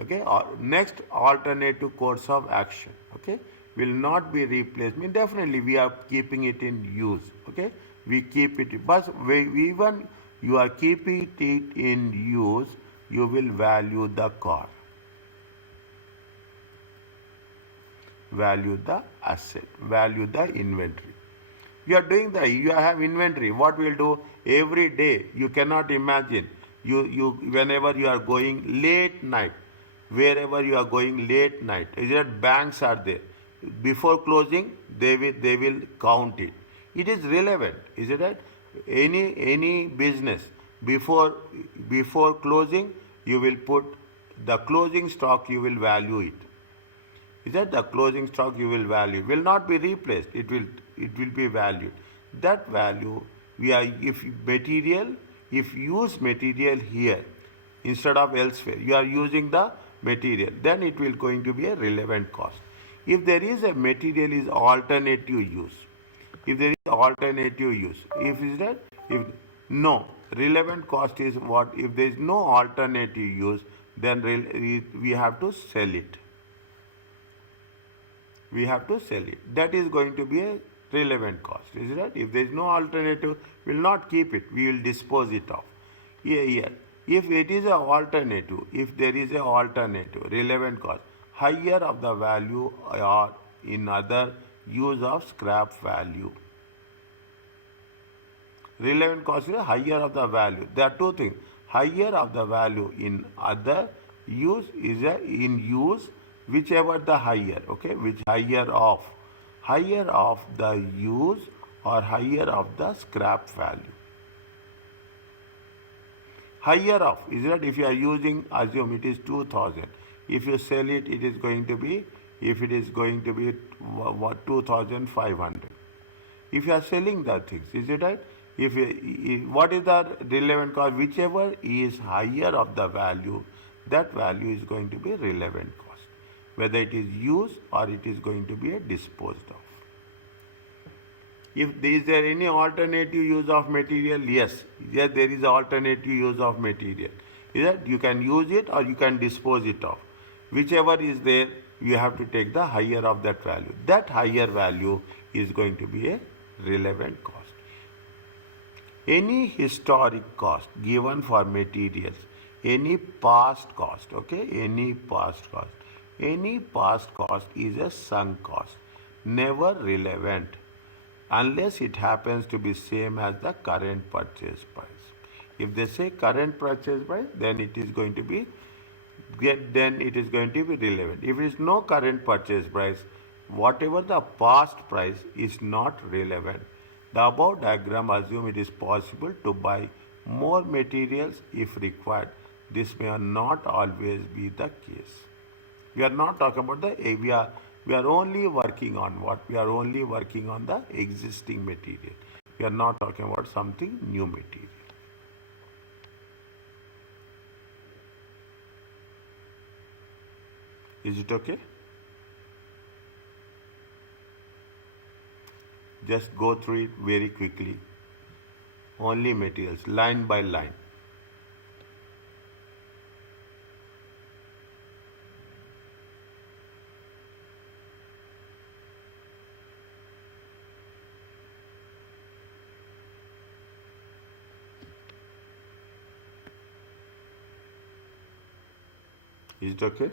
Okay. Next, alternative course of action. Okay, will not be replaced. Definitely we are keeping it in use. Okay, we keep it. But even you are keeping it in use, you will value the car. Value the asset, value the inventory. You are doing you have inventory. What will do every day? You cannot imagine. Whenever you are going late night, wherever you are going late night, is that banks are there. Before closing, they will count it. It is relevant, is it right? Any business before closing, you will put the closing stock. You will value it. Is that the closing stock you will value will not be replaced. It will be valued. That value if use material here instead of elsewhere, you are using the material, then it will going to be a relevant cost. If there is a material is alternative use, if there is alternative use, if no relevant cost is what? If there is no alternative use, then we have to sell it. We have to sell it. That is going to be a relevant cost. Is it right? If there is no alternative, we will not keep it. We will dispose it off. Here. If it is an alternative, if there is an alternative, relevant cost, higher of the value or in other use of scrap value. Relevant cost is higher of the value. There are two things. Higher of the value in other use is in use, whichever the higher, okay, which higher of the use or higher of the scrap value. Higher of, is that if you are using, assume it is 2000. If you sell it, it is going to be, if it is going to be 2500. If you are selling that things, is it right? What is the relevant cost? Whichever is higher of the value, that value is going to be relevant cost. Whether it is used or it is going to be disposed of. Is there any alternative use of material? Yes, there is alternative use of material. Is that you can use it or you can dispose it of. Whichever is there, you have to take the higher of that value. That higher value is going to be a relevant cost. Any historic cost given for materials, any past cost, okay, any past cost is a sunk cost, never relevant unless it happens to be same as the current purchase price. If they say current purchase price, then it is going to be then it is going to be relevant. If it is no current purchase price, whatever the past price is not relevant. The above diagram assume it is possible to buy more materials if required. This may not always be the case. We are not talking about we are only working on what? We are only working on the existing material. We are not talking about something new material. Is it okay? Just go through it very quickly. Only materials, line by line. Is it okay?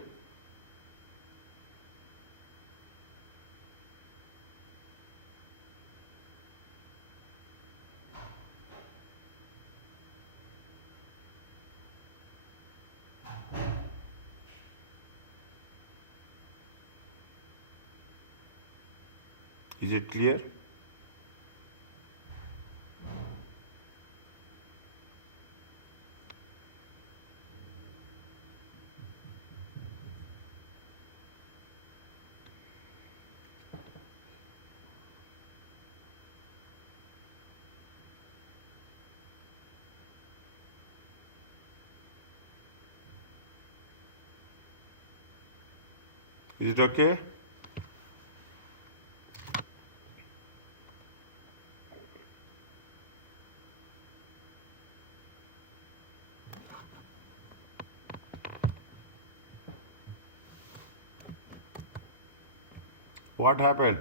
Is it clear? Is it okay? What happened?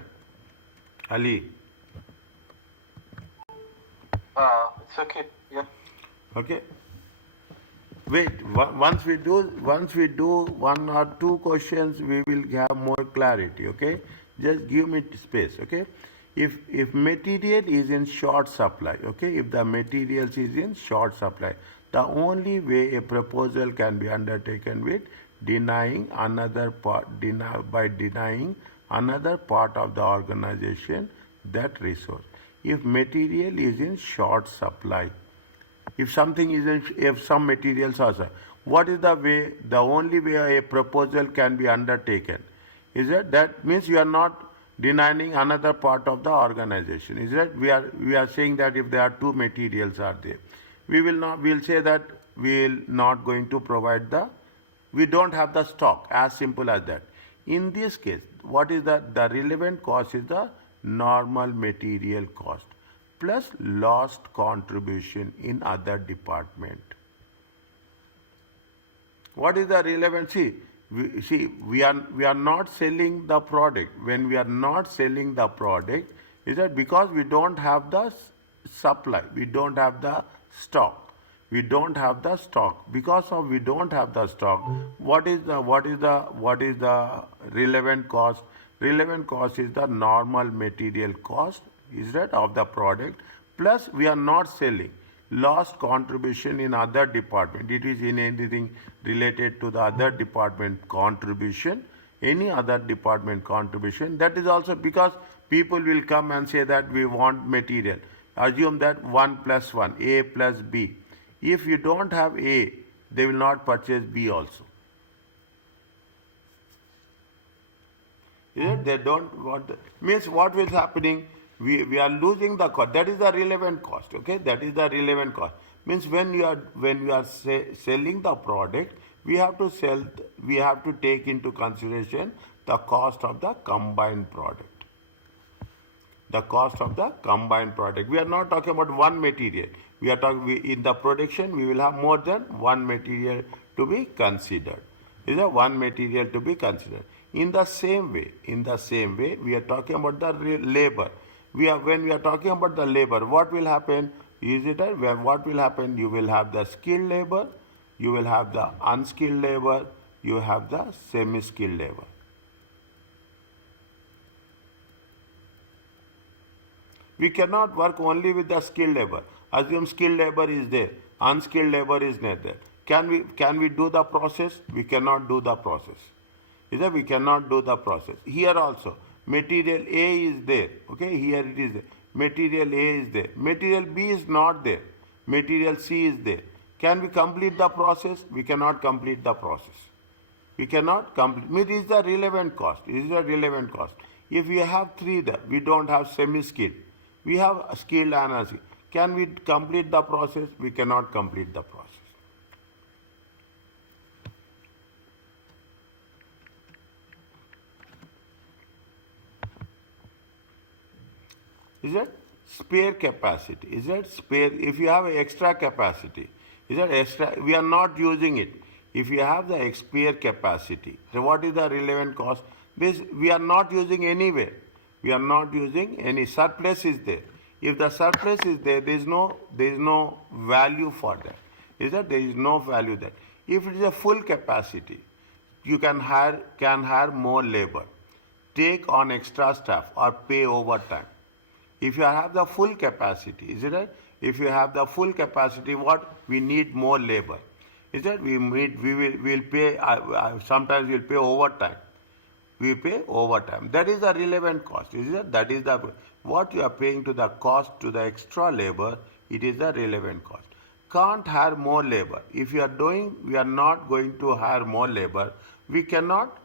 Ali. It's okay. Yeah. Okay. Wait, once we do one or two questions, we will have more clarity, okay? Just give me space, okay? If material is in short supply, okay? If the materials is in short supply, the only way a proposal can be undertaken with denying another part, by denying another part of the organization that resource. If material is in short supply, if something isn't, if some materials are, what is the way, the only way a proposal can be undertaken? Is it that means you are not denying another part of the organization? Is it we are saying that if there are two materials are there, we'll say that we will not going to provide we don't have the stock, as simple as that. In this case, what is the relevant cost is the normal material cost plus lost contribution in other department. What is the relevant? We are not selling the product. When we are not selling the product, is that because we don't have the supply, we don't have the stock. We don't have the stock. Because of we don't have the stock, what is the relevant cost? Relevant cost is the normal material cost, is that of the product, plus we are not selling. Lost contribution in other department. It is in anything related to the other department contribution, any other department contribution. That is also because people will come and say that we want material. Assume that 1 plus 1, A plus B. If you don't have A, they will not purchase B also. They don't want means what is happening? We are losing the cost. That is the relevant cost. Okay, that is the relevant cost. Means when you are selling the product, we have to take into consideration the cost of the combined product. The cost of the combined product. We are not talking about one material. We are talking in the production. We will have more than one material to be considered. Is there one material to be considered? In the same way, we are talking about the labor. When we are talking about the labor, what will happen? What will happen? You will have the skilled labor, you will have the unskilled labor, you have the semi-skilled labor. We cannot work only with the skilled labor. Assume skilled labor is there, unskilled labor is not there. Can we do the process? We cannot do the process. Is that we cannot do the process. Here also, material A is there. Okay, here it is there. Material A is there. Material B is not there. Material C is there. Can we complete the process? We cannot complete the process. We cannot complete. It is the relevant cost. It is the relevant cost. If we have three there, we don't have semi-skilled. We have skilled and unskilled. Can we complete the process? We cannot complete the process. Is that spare capacity? Is that spare? If you have extra capacity, is that extra? We are not using it. If you have the spare capacity, so what is the relevant cost? This we are not using anywhere. We are not using any surplus is there. If the surplus is there, there is no value for that. Is that there is no value there? If it is a full capacity, you can hire more labor, take on extra staff, or pay overtime. If you have the full capacity, is it right? If you have the full capacity, what we need more labor. Is that we will pay sometimes we'll pay overtime. We pay overtime. That is the relevant cost. Is it? That is the what you are paying to the cost to the extra labor. It is the relevant cost. Can't hire more labor. If we are not going to hire more labor. We cannot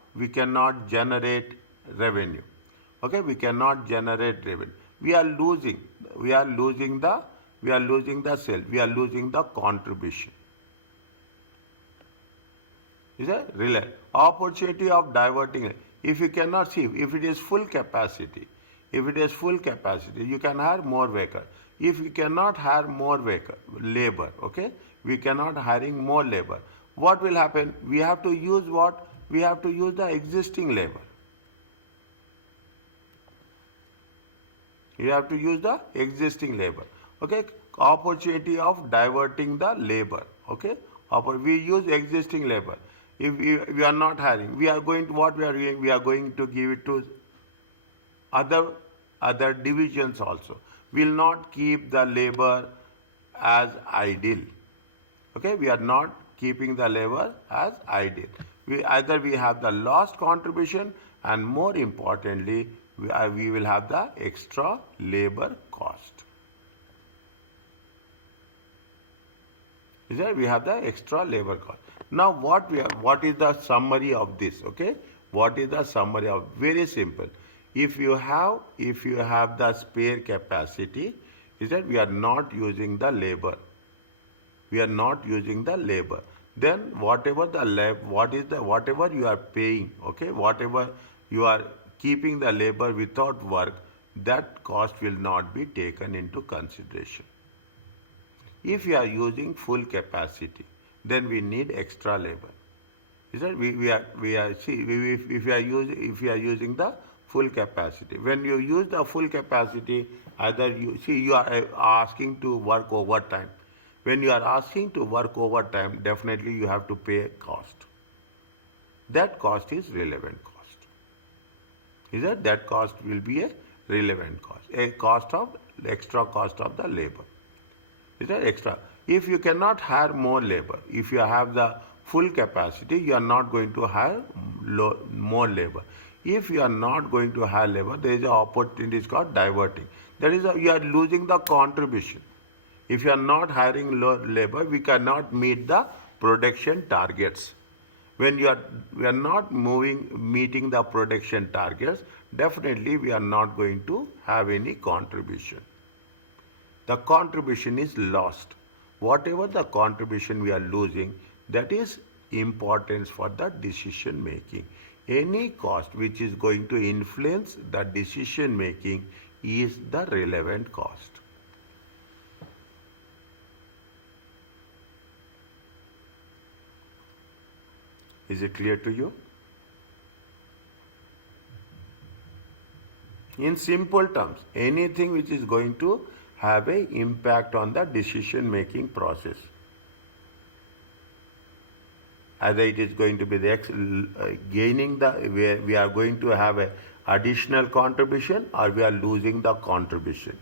generate revenue. Okay, we cannot generate revenue. We are losing the sale. We are losing the contribution. Is that relay? Opportunity of diverting. If you cannot see, if it is full capacity, you can hire more worker. If you cannot hire more labor, okay, we cannot hiring more labor. What will happen? We have to use what? We have to use the existing labor. You have to use the existing labor. Okay, opportunity of diverting the labor. Okay, we use existing labor. If we are not hiring, we are going to what we are doing. We are going to give it to other divisions also. We will not keep the labor as idle. Okay, we are not keeping the labor as idle. We have the lost contribution, and more importantly, we will have the extra labor cost. Is that we have the extra labor cost. Now what is the summary of this? Okay, what is the summary of? Very simple. If you have the spare capacity, is that we are not using the labor. We are not using the labor. Then whatever you are paying, okay, whatever you are keeping the labor without work, that cost will not be taken into consideration. If you are using full capacity, then we need extra labor. Is that if you are using the full capacity. When you use the full capacity, either you are asking to work overtime. When you are asking to work overtime, definitely you have to pay cost. That cost is relevant cost. Is that cost will be a relevant cost, extra cost of the labor. Is that extra? If you cannot hire more labor, if you have the full capacity, you are not going to hire more labor. If you are not going to hire labor, there is an opportunity called diverting. That is, you are losing the contribution. If you are not hiring labor, we cannot meet the production targets. When we are not meeting the production targets, definitely we are not going to have any contribution. The contribution is lost. Whatever the contribution we are losing, that is importance for the decision making. Any cost which is going to influence the decision making is the relevant cost. Is it clear to you? In simple terms, anything which is going to have an impact on the decision making process. Either it is going to be gaining we are going to have an additional contribution, or we are losing the contribution.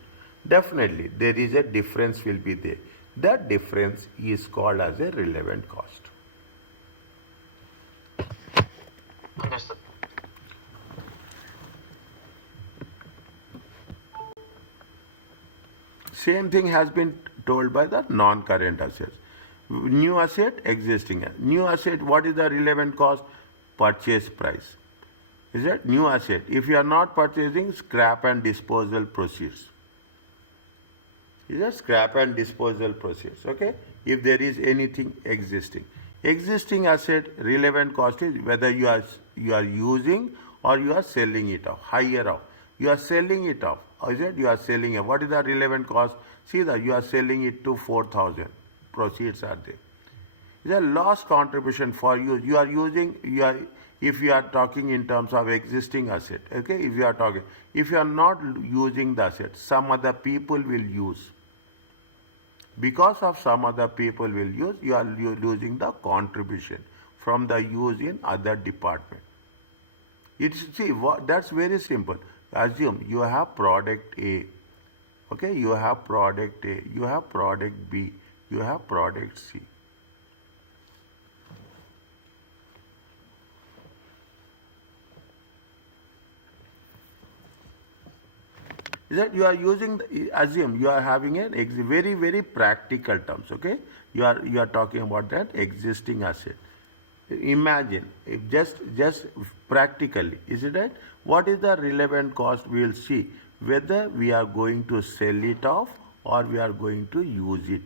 Definitely, there is a difference will be there. That difference is called as a relevant cost. Understood. Same thing has been told by the non-current assets. New asset, existing asset. New asset, what is the relevant cost? Purchase price. Is it new asset? If you are not purchasing, scrap and disposal proceeds. Is it scrap and disposal proceeds? Okay. If there is anything existing, existing asset relevant cost is whether you are using or you are selling it off. Higher off. You are selling it off. Is it? You are selling it. What is the relevant cost? See that you are selling it to 4,000. Proceeds are there. It's a loss contribution for you. You are using, if you are talking in terms of existing asset, okay, if you are not using the asset, some other people will use. Because of some other people will use, you are losing the contribution from the use in other department. That's very simple. Assume you have product A, okay, you have product A, you have product B, you have product C. Is that you are using assume you are having a very very practical terms, okay, you are talking about that existing asset. Imagine if just practically, is it right? What is the relevant cost? We will see whether we are going to sell it off or we are going to use it.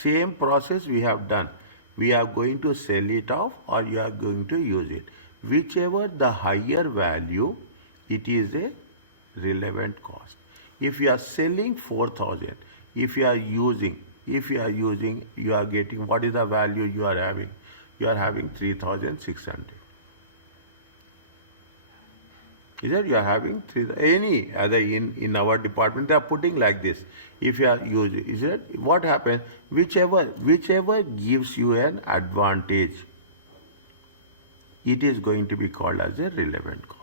Same process we have done. We are going to sell it off or you are going to use it. Whichever the higher value, it is a relevant cost. If you are selling 4,000, if you are using, you are getting, what is the value you are having? You are having 3,600. Is that you are having any other in our department they are putting like this. If you are using, is it what happens? Whichever gives you an advantage, it is going to be called as a relevant cost.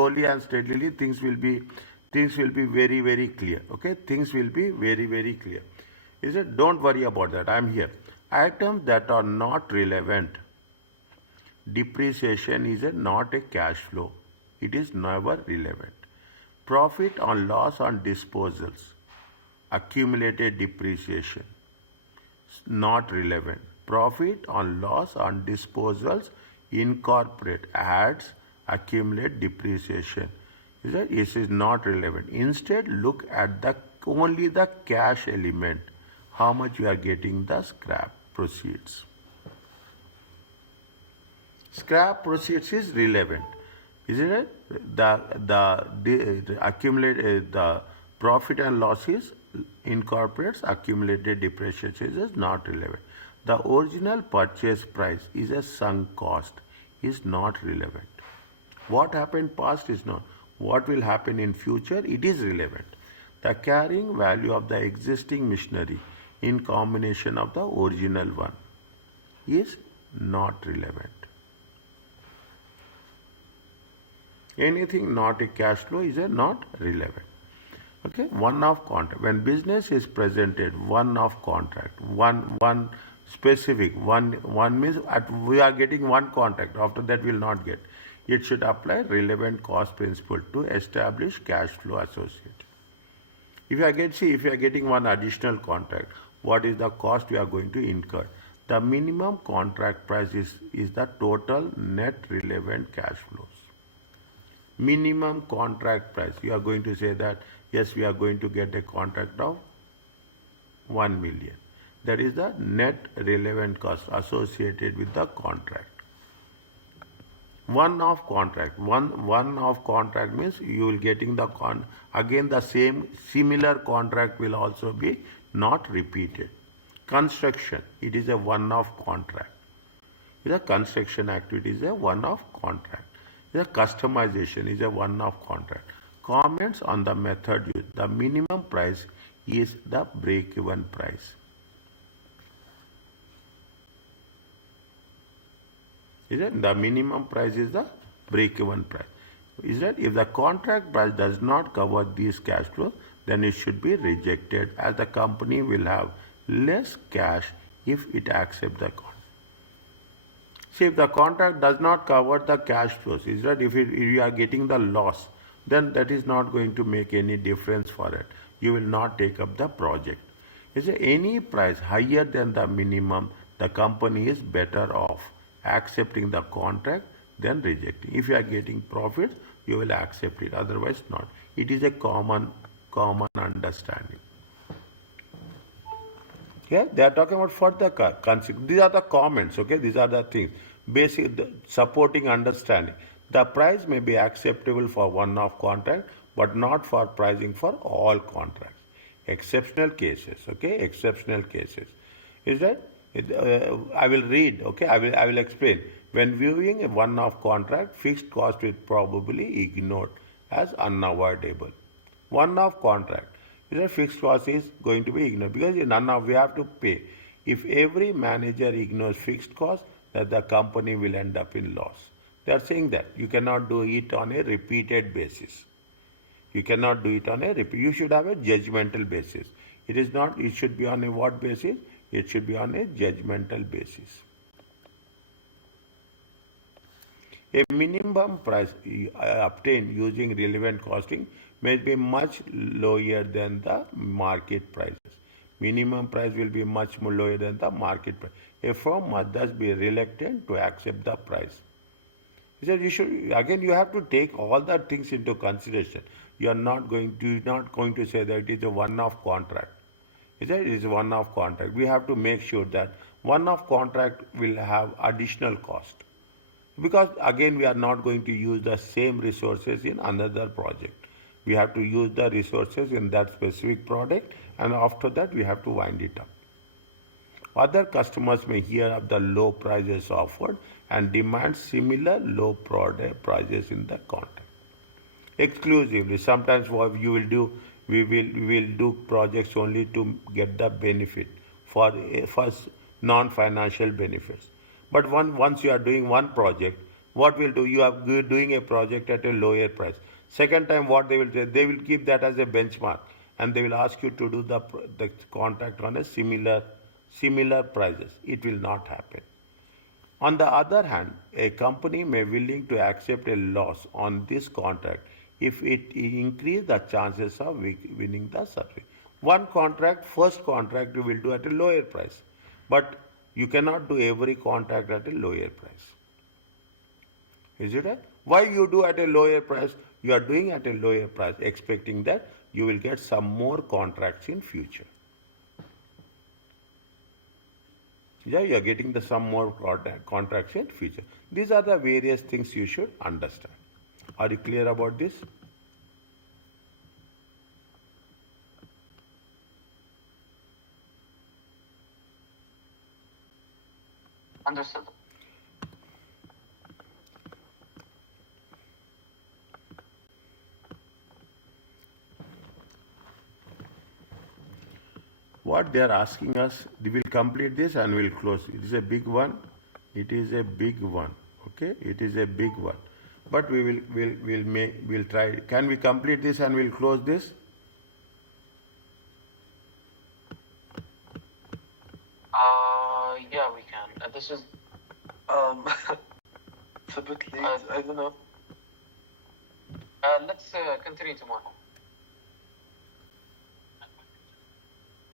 Slowly and steadily things will be very very clear, okay, things will be very very clear. Is it? Don't worry about that, I am here. Items that are not relevant, depreciation is not a cash flow, it is never relevant. Profit on loss on disposals, accumulated depreciation, not relevant. Profit on loss on disposals incorporate adds accumulate depreciation. This is not relevant. Instead, look at the only the cash element. How much you are getting the scrap proceeds. Scrap proceeds is relevant. Isn't it? The accumulate the profit and losses incorporates accumulated depreciation is not relevant. The original purchase price is a sunk cost is not relevant. What happened past is not. What will happen in future, it is relevant. The carrying value of the existing machinery in combination of the original one is not relevant. Anything not a cash flow is a not relevant. Okay, one-off contract. When business is presented, one-off contract, one specific, one means we are getting one contract. After that, we will not get. It should apply relevant cost principle to establish cash flow associated. If you are if you are getting one additional contract, what is the cost you are going to incur? The minimum contract price is the total net relevant cash flows. Minimum contract price. You are going to say that, yes, we are going to get a contract of 1 million. That is the net relevant cost associated with the contract. One-off contract. One-off contract means you will getting the again the same similar contract will also be not repeated. Construction, it is a one-off contract. The construction activity is a one-off contract. The customization is a one-off contract. Comments on the method used. The minimum price is the break-even price. Is it? The minimum price is the break-even price. Is that if the contract price does not cover these cash flows, then it should be rejected, as the company will have less cash if it accepts the contract. See, if the contract does not cover the cash flows, is that if you are getting the loss, then that is not going to make any difference for it. You will not take up the project. Is there any price higher than the minimum, the company is better off accepting the contract than rejecting. If you are getting profits, you will accept it, otherwise not. It is a common understanding. Okay, they are talking about further consequences. These are the comments, okay, these are the things. Basic supporting understanding. The price may be acceptable for one-off contract, but not for pricing for all contracts. Exceptional cases, okay, exceptional cases. Is that? I will read, okay, I will explain. When viewing a one-off contract, fixed cost is probably ignored as unavoidable. One-off contract, a fixed cost is going to be ignored because we have to pay. If every manager ignores fixed cost, that the company will end up in loss. They are saying that you cannot do it on a repeated basis. You cannot do it on a repeat. You should have a judgmental basis. It is not. It should be on a what basis? It should be on a judgmental basis. A minimum price obtained using relevant costing may be much lower than the market prices. Minimum price will be much more lower than the market price. A firm must thus be reluctant to accept the price. He said you have to take all the things into consideration. You are not going to say that it is a one-off contract. He said it is a one-off contract. We have to make sure that one-off contract will have additional cost. Because again, we are not going to use the same resources in another project. We have to use the resources in that specific product, and after that we have to wind it up. Other customers may hear of the low prices offered and demand similar low product prices in the contract. Exclusively, sometimes what you will do, we will do projects only to get the benefit for non-financial benefits. But once you are doing one project, what will do? You are doing a project at a lower price. Second time, what they will do? They will keep that as a benchmark, and they will ask you to do the contract on a similar prices. It will not happen. On the other hand, a company may be willing to accept a loss on this contract if it increases the chances of winning the survey. First contract you will do at a lower price, but you cannot do every contract at a lower price. Is it right? Why you do at a lower price? You are doing at a lower price, expecting that you will get some more contracts in future. Yeah, you are getting some more contracts in future. These are the various things you should understand. Are you clear about this? Understood. What they are asking us, we will complete this and we'll close. It is a big one. It is a big one. Okay, it is a big one. But we'll try. Can we complete this and we'll close this? Yeah, we can. This is it's a bit late. I don't know. let's continue tomorrow.